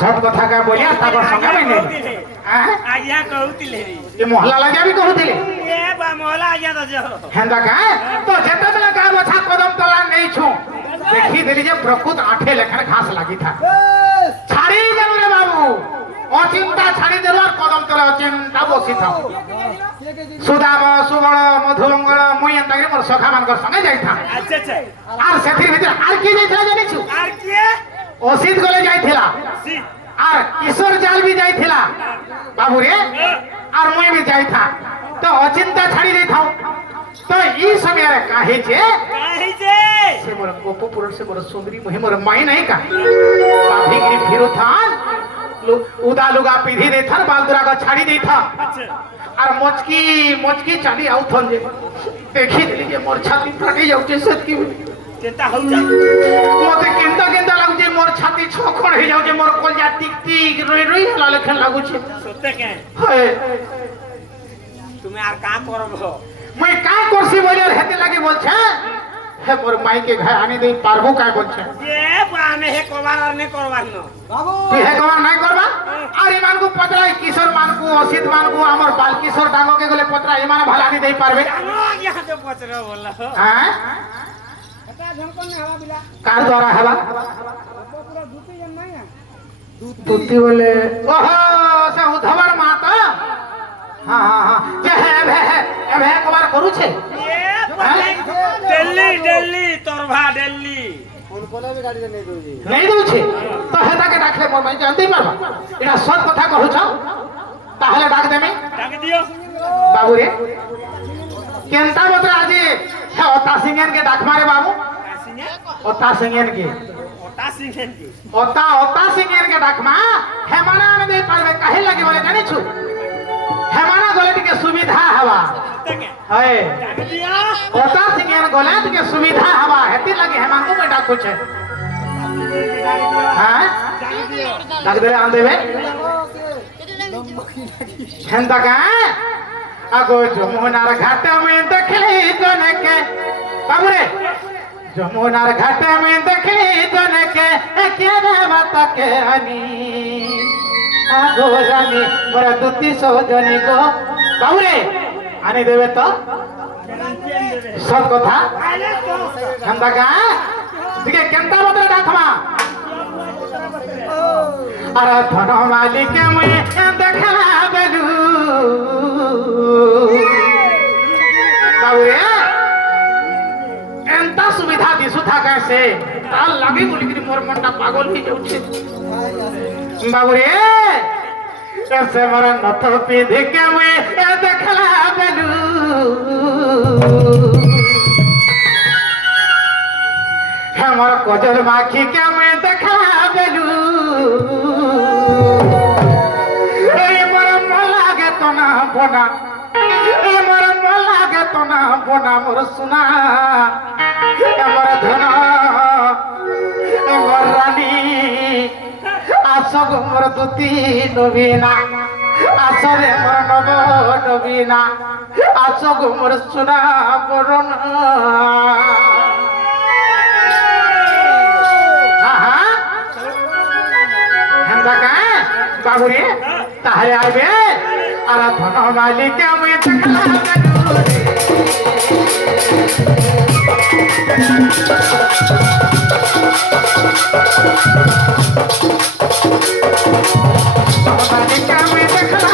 সব কথা কা বলিয়া তারপর সঙ্গে বইনি হ্যাঁ আজ্ঞা কহুতিলে এ মহলা লাগিয়া বি কহুতিলে এ বা মহলা আজ্ঞা তো যো হেন্দা কা তো যেতে বেলা গা বছা কদম তলা নেই छु দেখি দিলি যে প্রকৃত আঠে লেখানে ঘাস লাগি থা ছাড়ি দেলু রে বাবু অচিন্তা ছাড়ি দেলু আর কদম তলা অচিন্তা বসি থাও সুদাম সুবল মধুমঙ্গল মুই এন্তা করে মোর সখা মানকর সঙ্গে যাইথা আচ্ছা আচ্ছা আর সেথির ভিতরে আর কি যাইথা জানিছু আর কি অসিত গলে যাইথিলা আর কিশোর জাল বি যাইথিলা বাবু রে আর মুই বি যাইথা तो अचिंता छाड़ी दे थाओ तो ई समय रे काहे जे काहे जे से मोर गोप पुरुष से मोर सुंदरी मोहि मोर माई नहीं का काफी गिरी फिरो थान उदा लुगा पीढ़ी दे थर बालदुरा को छाड़ी दे था अच्छा और मोचकी चाली आउ थन जे देखी देली जे मोर छाती फटी जाउ जे सत की चिंता हो जा मते केंता लागु जे मोर छाती छोखण हे जाउ जे मोर कलजा टिक टिक रोई रोई हला लेखन लागु छे सत्य के हाय তুমি আর কা করবো मैं काय करसी बोले हेते लागे बोलछे हे मोर माई के घर आने दे पारबो काय बोलछे ये बाने हे कोबार और ने करबार न तू हे कमा नहीं करबा अरे मान को पतरा किशोर मान को असित मान को हमर बाल किशोर डांगो के गले पतरा ए माने भला नहीं दे पारबे यहाँ तो पचरो बोला हैं এটা ঝমকন ने हवा बिला कार द्वारा हवा पूरा दूती जन नहीं है तुत्ती बोले ओहो से उधवर माता हां जे है भे कबार करू छे दिल्ली तोरभा दिल्ली नहीं दउ छे तो हेता के डाकले मोर भाई जानते पारबा एटा सत कथा कहू छ ताहले डाक देमे डाक दियो बाबू रे केनता बतरा आज हे ओता सिंगन के डाक मारे बाबू ओता सिंगन के ओता सिंगन के डाक मा हेमाना में दे पारबे काहे लगे बोले जानी छु हेमाना गोले के सुविधा हवा है डाक दिया ओता सिंगन गोले के सुविधा हवा हेती लगे हेमान को बेटा कुछ है हां डाक दे आन देबे हेंता का आगो जमुनार घाट में देखली जन के बाबू रे जमुनार घाट में देखली जन के के बात के हनी आगो रानी मोर दुती सजनी को बाबू रे आने देबे तो सब कथा हेंता का दिके केनता बदले डाकमा अरे धन मालिक में देखला बेलू बाबू रे एंता सुविधा दिसु था कैसे ताल लागे बोली कि मोर मनटा पागल ही जाउ छे बाबू रे कैसे मोर नथ पीधि के में देखला बेलू हमर कोजल माखी के में देखला बेलू ए मोर लागे तो ना बोना ए मोर लागे तो ना बोना मोर सुना ए मोर धन ए मोर रानी आसो गो मोर दुती नबीना आसो रे मोर नव नबीना आसो गो मोर सुना बरन बाबू रे ताहले आबे आरा धन मालिक में देखला मालिक में देखला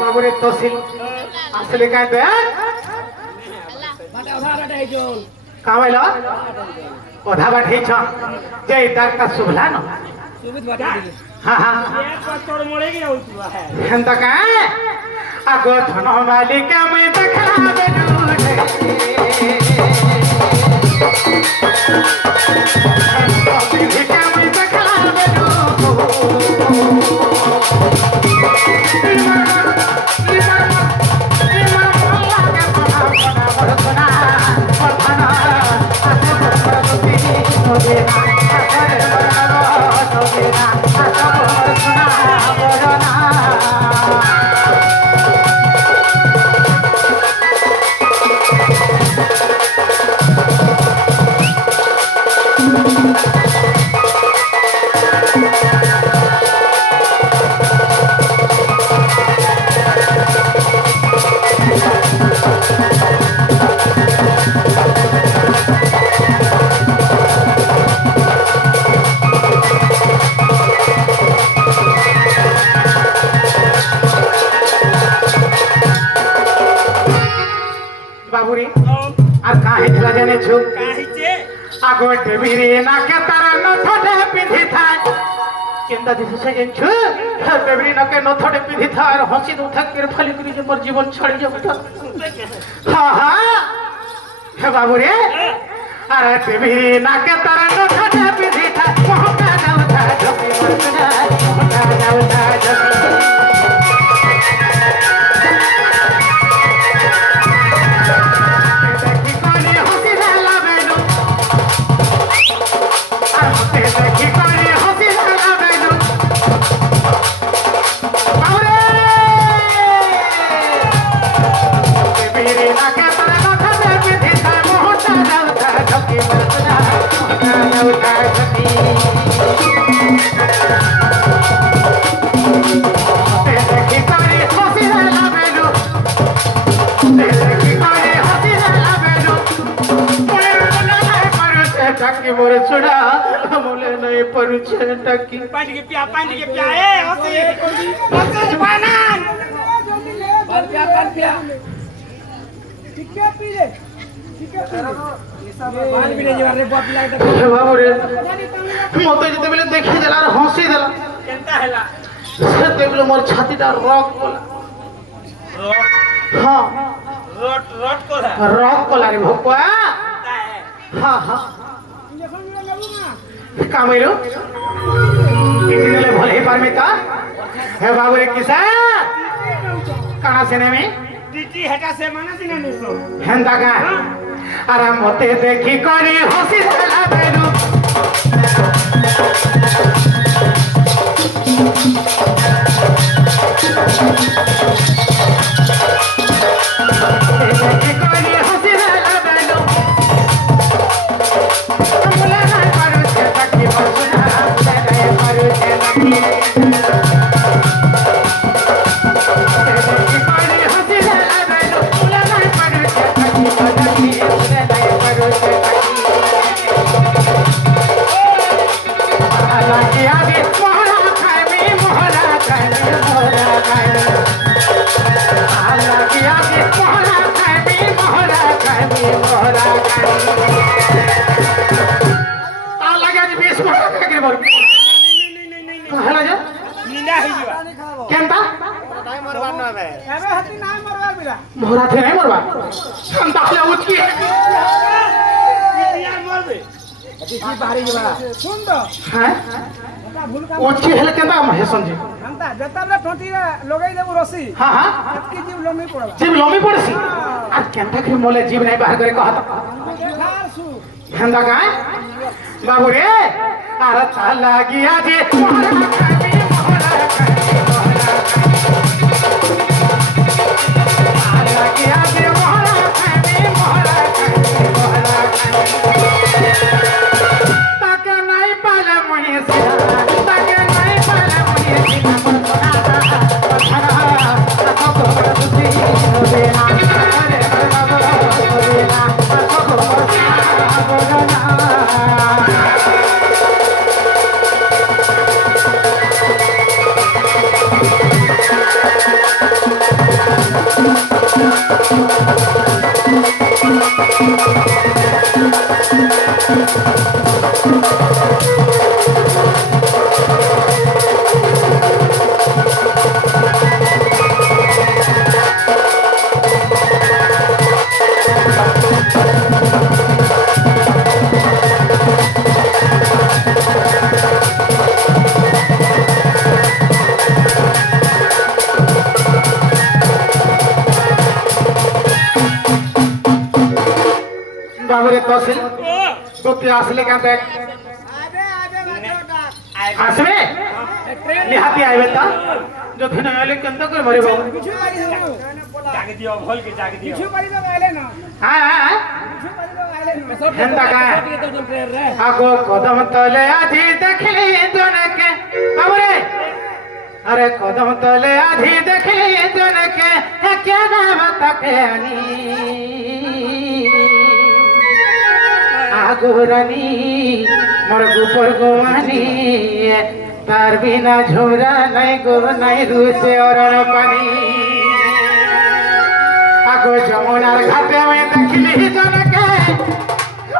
बाबूरे तहसील असले काय ते का वाला ओधा बाठे छ जे तार का सुभला न हां हां पत्थर मोड़े गया हुआ है हेंता का आगो धन मालिक में देखला बेडूडे भिका में देखला बेडू Bye. বাবুরে আর কাহিলা জেনেছো কাহিছে আগো দেবীরে নাকে তার নথটে পিধি থাক কেন্দা দিছে জেনছো দেবীরে নাকে নথটে পিধি থাক হসি দুথাকের ফলি করি যে মোর জীবন ছাড়ি যাবে হ্যাঁ হ্যাঁ হে বাবুরে আর দেবীরে নাকে তার নথটে পিধি থাক মহকা যাও থা ঝপি মরনা মহকা যাও থা ঝপি টাকি মরে ছোড়া আমলে নাই পড়ছে টাকি পানি কে পিয়া এ হসি হসি বানান পান পিয়া ঠিককে পিলে ঠিককে পান পিলে যারে বাপ লাগটা বাবুরে মতে যেতেবেলে দেখি দেলা আর হসি দেলা কেনতা হেলা সেতেবেলে মোর ছাতিটা রক গলা হ্যাঁ রট রট কোলা রক গলা রে ভকুয়া হ্যাঁ হ্যাঁ কামাইলো ইতিনেলে ভলে পারমি তা হে বাবুরে কিসা কানা সেনে মে টিটি হেটা সে মানাসি না নিছো হেন্দা গা আর মতে দেখি করি হসি দেলা বেলু দেখি করি হসি দেলা বেলু আমলে নাই পারছে টাকি বসনা আমলে নাই পারছে টাকি দেখি করি হসি দেলা বেলু আমলে নাই পারছে টাকি বসনি আমলে নাই পারছে টাকি আলাকি আগে মোহরা খাইবি মোহরা খাইবি মোহরা খাইবি আলাকি আগে মোহরা খাইবি মোহরা খাইবি মোহরা খাইবি আলাকি আগে 20 মোহরা খাইবি বল হেলা যা নিনা হইবা কেনতা টাইম মারবার না বে এবে হতি নাই মারবার বিরা মোহরা থে নাই মরবা শান্তা হলে উঠকি ইয়ার মারবে টিটি বাড়ি যাবা শুন তো হ্যাঁ এটা ভুল কাম উঠকি হেলে কেনতা মহে সঞ্জি জানতা যেতালে ঠোঁটি লগাই দেবো রসি হ্যাঁ হ্যাঁ কি জীব লম্বি পড়বা জীব লমি পড়ছি আর কেনতা করে মোলে জীব নাই বাহার করে কহত দেখার সু হেন্দা গায় বাবুরে আর তা লাগিয়া যে মোহরা খাবি মোহরা খাবি মোহরা খাবি আর লাগিয়া যে মোহরা খাবি মোহরা খাবি মোহরা খাবি তাকে নাই পালে মহিষা তাকে নাই পালে মহিষা মন সোনা কথা কথা কথা তুই হবে না আরে বাবা হবে না কথা কথা বাবুরে তহসিল করতে আসলে কেন দেখ আসবে নিহাতি আইবে তা যদি না আইলে কেন করে মরে বাবু জাগে দিও ভল কে জাগে দিও হ্যাঁ হ্যাঁ হেন্তা কা আগো কদম তলে আজি দেখলি জনকে বাবুরে আরে কদম তলে আজি দেখলি জনকে হে কে নাম তাকে আনি আগোরানি মোর গুপর গোয়ানি তার বিনা ঝোরা নাই গো নাই রুচে অরণ পানি আগো যমুনার ঘাটে আমি দেখলি জনকে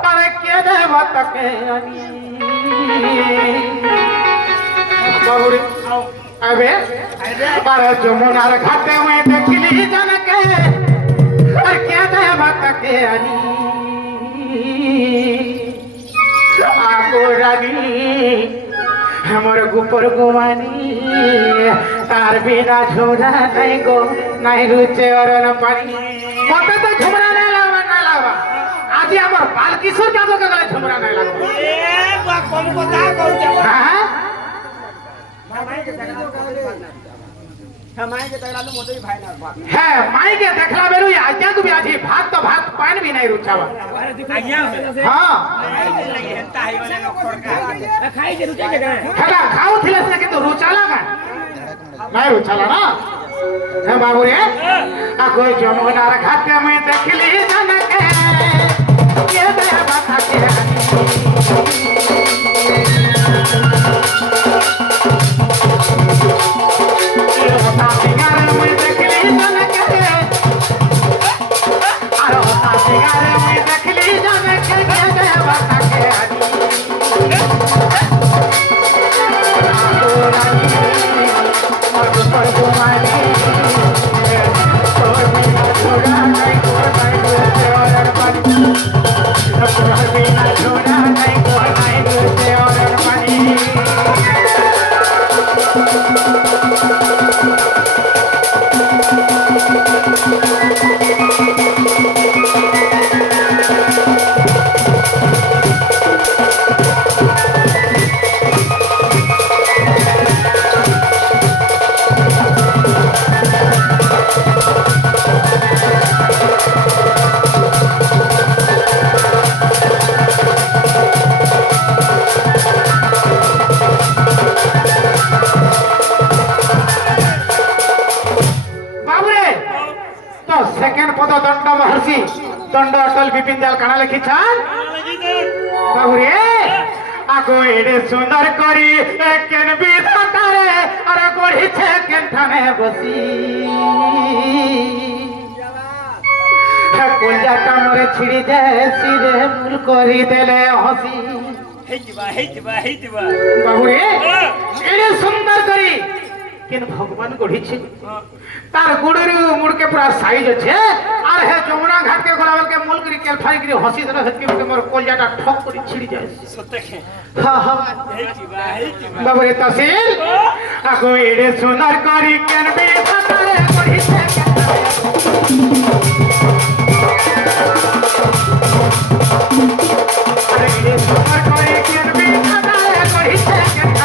আরে কে দেব তাকে আনি বাবুরে আবে আরে যমুনার ঘাটে আমি দেখলি জনকে আর কে দেব তাকে আনি আগো রানী আমার গুপর গোমানি তার বিনা ঝোরা নাই গো নাই রুচে অরণ পানি মতে তো ঝুমরা নাই লাবা না লাবা আজি আমার বাল কিশোর কাজে গেলে ঝুমরা নাই লাগবে কম কথা কইছ হ্যাঁ হ্যাঁ মাইকে দেখলা বেরুই আজ্ঞা তুমি আজি ভাত তো ভাত পান भी नहीं रुचावा हाँ हेला खाओ थिलस ने किंतु रुचाला का नहीं रुचाला ना है बाबू रे आ कोई जमुनार घाटे में देखली जनके के दे बात के दंड अटल बिपिन दयाल काना लिखिछान बाबुरे आगो एडे सुंदर करी केन विधातारे अरे गढ़िछे केनठाने बसी कोलजाटा मोरे छिड़ी दे सिरे मूल करी देले हसी बाबुरे एडे सुंदर करी केन भगवान गढ़िछे तार गुड़रू मुड़के पूरा साइज আছে আর হে যমুনা ঘাট के गोलावल के मूल करी के फाई करी हसी देना हत के मोर कोलजाटा ठक करी छिड़ी जाय सत्य हां हां बाबरे तहसील आगो एडे सुंदर करी केन बे थारे गढ़ी से अरे एडे सुंदर करी केन बे थारे गढ़ी से केन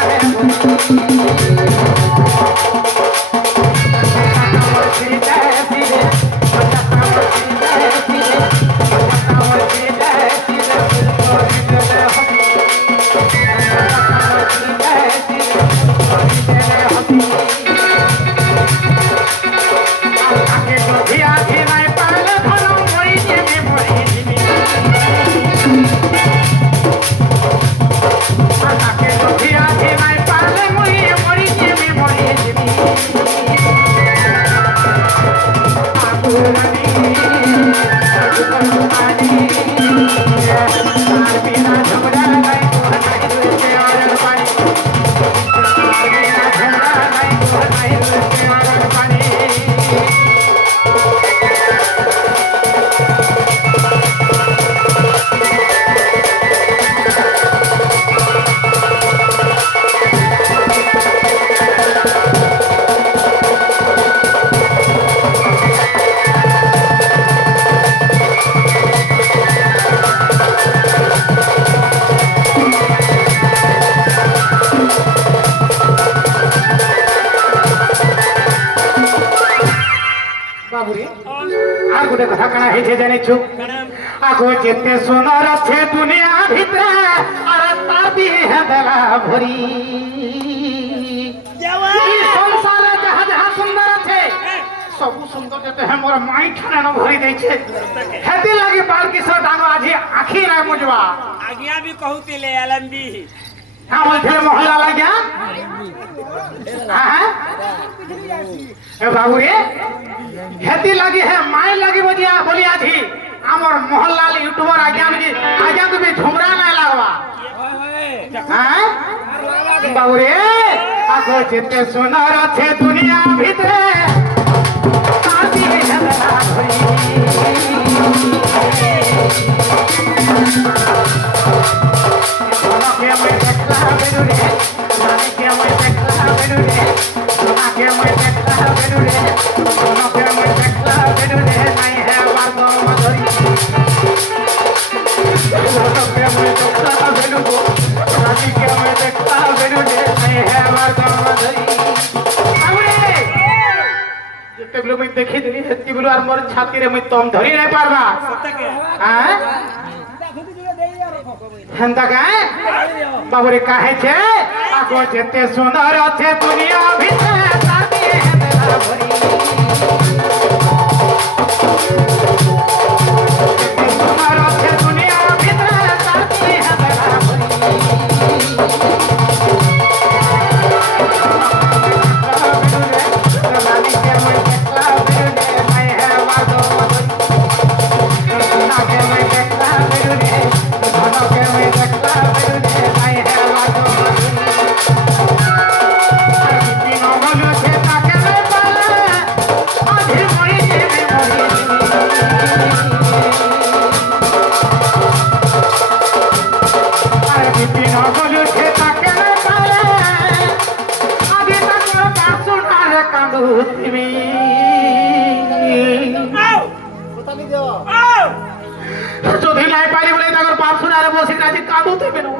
আগো যেতে সোনার আছে দুনিয়া ভিতরে আর তার দিয়ে দেলা ভরি এই সংসারে যাহা যাহা সুন্দর আছে ସବୁ ସୁନ୍ଦର ଯେତେ ହେ ମୋର ମାଇଁ ଠାଣ ଭରି ଦେଇଛେ ହେତି ଲାଗି ବାଲକିଶୋର ଡାଙ୍ଗ ଆଜି ଆଖି ନାଇଁ ବୁଝବା ଆଜ୍ଞା ବି କହୁଥିଲେ ଏଲଏମବି କାଁ ବୋଲଥିଲେ ମହଲା ଲାଗିଆ ଏ ବାବୁ ରେ ହେତି ଲାଗି ହେ ମାଇଁ ଲାଗି ବୁଝିଆ ବୋଲି ଆଜି ଆମର ମୋହନଲାଲ ୟୁଟ୍ୟୁବର ଆଜ୍ଞା ବି ଝୁମରା ନାଇଁ ଲାଗବା ବାବୁ ରେ ଆଗ ଯେତେ ସୁନ୍ଦର ଅଛି ଦୁନିଆ ଭିତରେ ଦେଖିଥିଲି ସେତିକି ବେଳୁ আর মোর ଛାତିରେ ମୁଇଁ ତମ ଧରି ନାଇଁ ପାରବା হেন্তা কায় বাবুরে কাহেছে আগো যেতে সুন্দর আছে দুনিয়া ভিতরে তাতে হেন্দা ভরি যেতে সুন্দর আছে দুনিয়া ভিতরে তাতে হেন্দা ভরি যদি নাই পারি বলে তাদের বাপ শুনারে বসে কাজে কাঁদুতে বেরো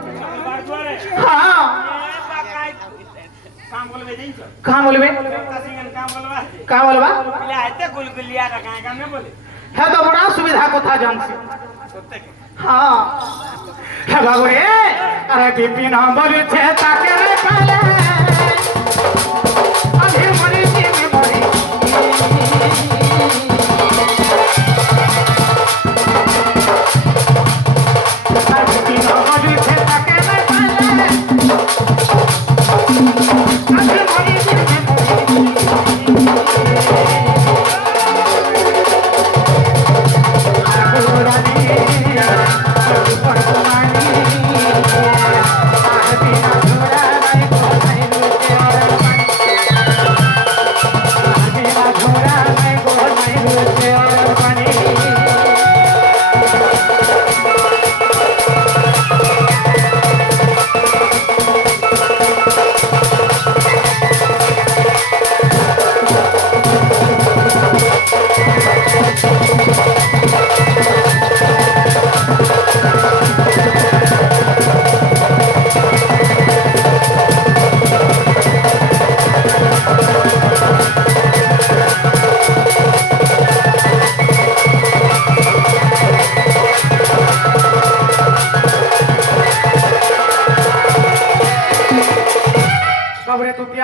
হ্যাঁ কাম বলবে কাম বলবা হ্যাঁ তো বড় সুবিধা কথা জানছি হ্যাঁ হ্যাঁ বাবু রে আরে বিপিন বলেছে তাকে পালে আধে মরে জিমে মরে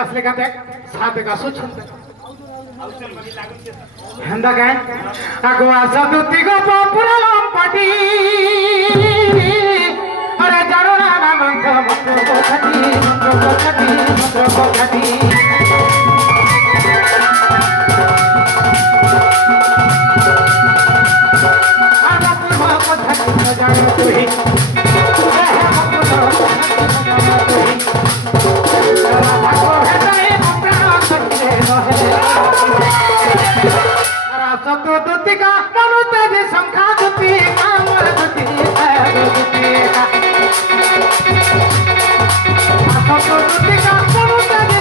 असले का देख साथे का सुछन हेंदा काय आगो आसा दुती गो पुरा लंपटी अरे जानो ना ना मंत्र खटी आना पुरा कथा जानो तुही का मनुते दे संखा दुती कामर दुती दुती का तो दुती का मनुते दे